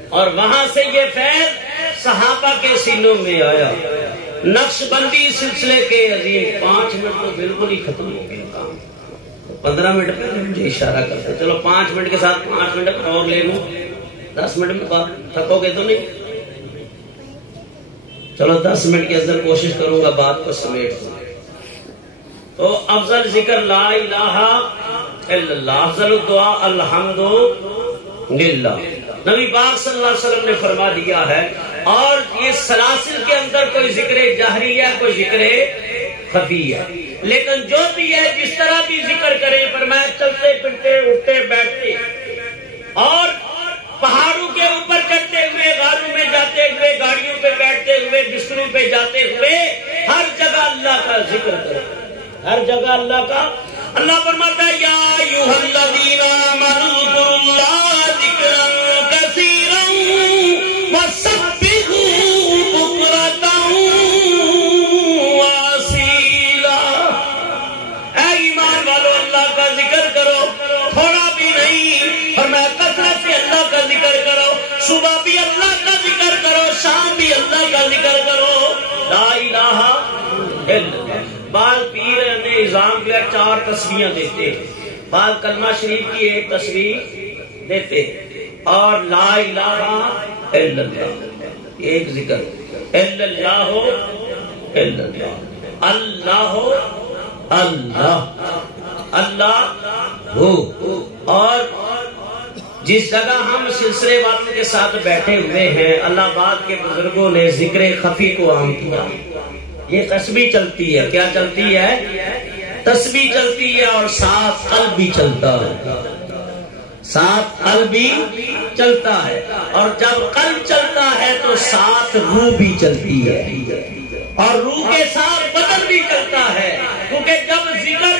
اور وہاں سے یہ فیض صحابہ کے سینوں میں آیا. نقش بندی سلسلے کے عظیم 5 منٹ تو بالکل ہی ختم ہو گیا کام. 15 منٹ پہ مجھے اشارہ کرتے. چلو 5 منٹ کے ساتھ 5 منٹ اور لے لوں. 10 منٹ میں بات تھکو گے تو نہیں؟ چلو 10 منٹ کے اندر کوشش کروں گا بات کو سمیٹ دوں. تو افضل ذکر لا الہ الا اللہ، افضل الدعاء الحمدللہ. نبی پاک صلی اللہ علیہ وسلم نے فرما دیا ہے. اور یہ سلاسل کے اندر کوئی ذکر جہری ہے، کوئی ذکر خفی ہے، لیکن جو بھی ہے جس طرح بھی ذکر کریں، فرمایا چلتے پھرتے اٹھتے بیٹھتے اور پہاڑوں کے اوپر چڑھتے ہوئے، غاروں میں جاتے ہوئے، گاڑیوں پہ بیٹھتے ہوئے، بستروں پہ جاتے ہوئے، ہر جگہ اللہ کا ذکر کرو، ہر جگہ اللہ کا. اللہ فرماتا ہے یا ایھا الذین آمنوا اذکروا اللہ ذکرا کثیرا وسبحوہ بکرۃ واصیلا. اے ایمان والو اللہ کا ذکر کرو، تھوڑا بھی نہیں، فرمایا کثرت سے اللہ کا ذکر کرو، صبح بھی اللہ کا ذکر کرو، شام بھی اللہ کا ذکر کرو. لا الہ الا اللہ. بعض پیر نے نظام کیا 4 تسبیحاں دیتے ہیں، بعض کلمہ شریف کی 1 تسبیح دیتے ہیں، اور لا الہ الا اللہ ایک ذکر، الا اللہ الا اللہ، اللہ اللہ اللہ ہو. اور جس جگہ ہم سلسلے والوں کے ساتھ بیٹھے ہوئے ہیں، اللہ آباد کے بزرگوں نے ذکر خفی کو عام کیا. یہ تسبیح چلتی ہے، کیا چلتی ہے؟ تسبیح چلتی ہے، اور ساتھ قلب بھی چلتا ہے، ساتھ قلب بھی چلتا ہے. اور جب قلب چلتا ہے تو ساتھ روح بھی چلتی ہے، اور روح کے ساتھ بدن بھی چلتا ہے. کیونکہ جب ذکر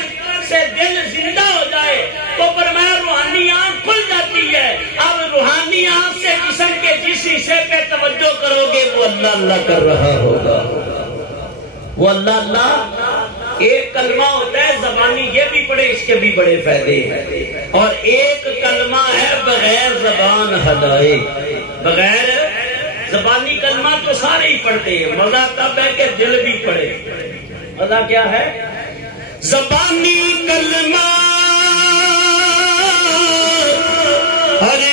سے دل زندہ ہو جائے تو فرمایا روحانی آنکھ کھل جاتی ہے. اب روحانی آنکھ سے جسم کے جس حصے پہ توجہ کرو گے وہ اللہ اللہ کر رہا ہوگا، وہ اللہ اللہ. ایک کلمہ ہوتا ہے زبانی، یہ بھی پڑھے، اس کے بھی بڑے فائدے ہیں. اور ایک کلمہ ہے بغیر زبان ہلائے، بغیر زبانی کلمہ تو سارے ہی پڑھتے ہیں، مزہ تب ہے کہ دل بھی پڑھے. مزہ کیا ہے؟ زبانی کلمہ ہری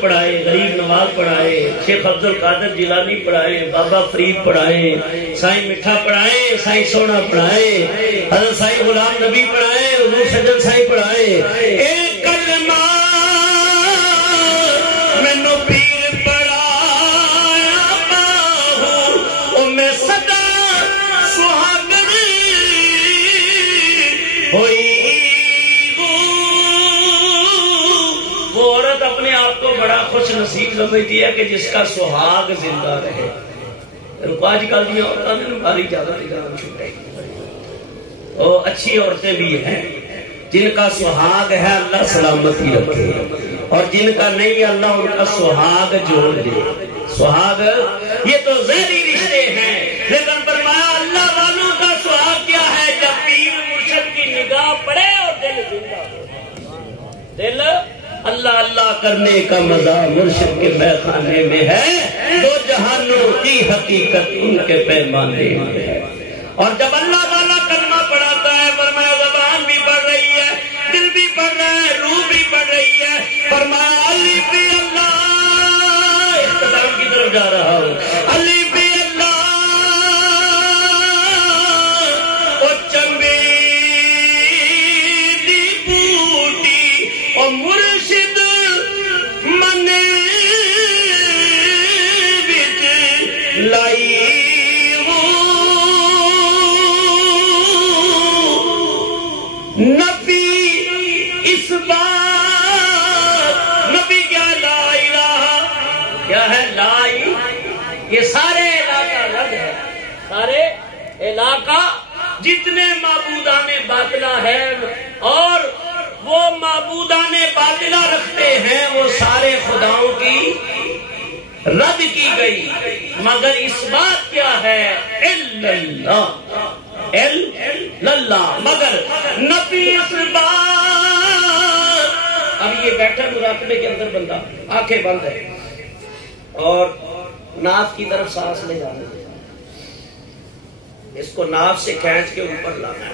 پڑھائے، غریب نواز پڑھائے، شیخ عبد القادر جیلانی پڑھائے، بابا فرید پڑھائے، سائیں میٹھا پڑھائے، سائیں سونا پڑھائے، حضرت سائیں غلام نبی پڑھائے، حضور سجن سائیں پڑھائے. ایک کلمہ مینوں پیر پڑھایا باہو، او میں صدا سہاگن ہوئی. بڑا خوش نصیب سمجھتی ہے کہ جس کا سہاگ زندہ رہے. آج کل دیا عورتوں نے ہماری زیادہ جان چھوٹے، اور اچھی عورتیں بھی ہیں جن کا سہاگ ہے، اللہ سلامتی رکھے، اور جن کا نہیں اللہ ان کا سہاگ جوڑ دے. سہاگ یہ تو ظاہری رشتے ہیں، لیکن فرمایا اللہ والوں کا سہاگ کیا ہے؟ جب پیر مرشد کی نگاہ پڑے اور دل زندہ ہو. دل اللہ اللہ کرنے کا مزہ مرشد کے میخانے میں ہے، دو جہانوں کی حقیقت ان کے پیمانے میں ہے. اور جب اللہ والا کلمہ پڑھاتا ہے، فرمایا زبان بھی پڑھ رہی ہے، دل بھی پڑھ رہا ہے، روح بھی پڑھ رہی ہے. فرمایا علی بھی اللہ، اختتام کی طرف جا رہا ہوں، علی بھی اللہ اور چمبی دی بوٹی اور مرشد من لائی نبی اس بات نبی کیا لا الہ کیا ہے لائی یہ سارے علاقہ الگ ہے سارے علاقہ جتنے معبودان باطلہ ہیں اور وہ معبودان باطلہ رکھتے ہیں وہ سارے خداؤں کی رد کی گئی مگر اس بات کیا ہے اللہ مگر نبی اس بات اب یہ بیٹھا مراقبے کے اندر بندہ آنکھیں بند ہے اور ناف کی طرف سانس لے جانا اس کو ناف سے کھینچ کے اوپر لانا ہے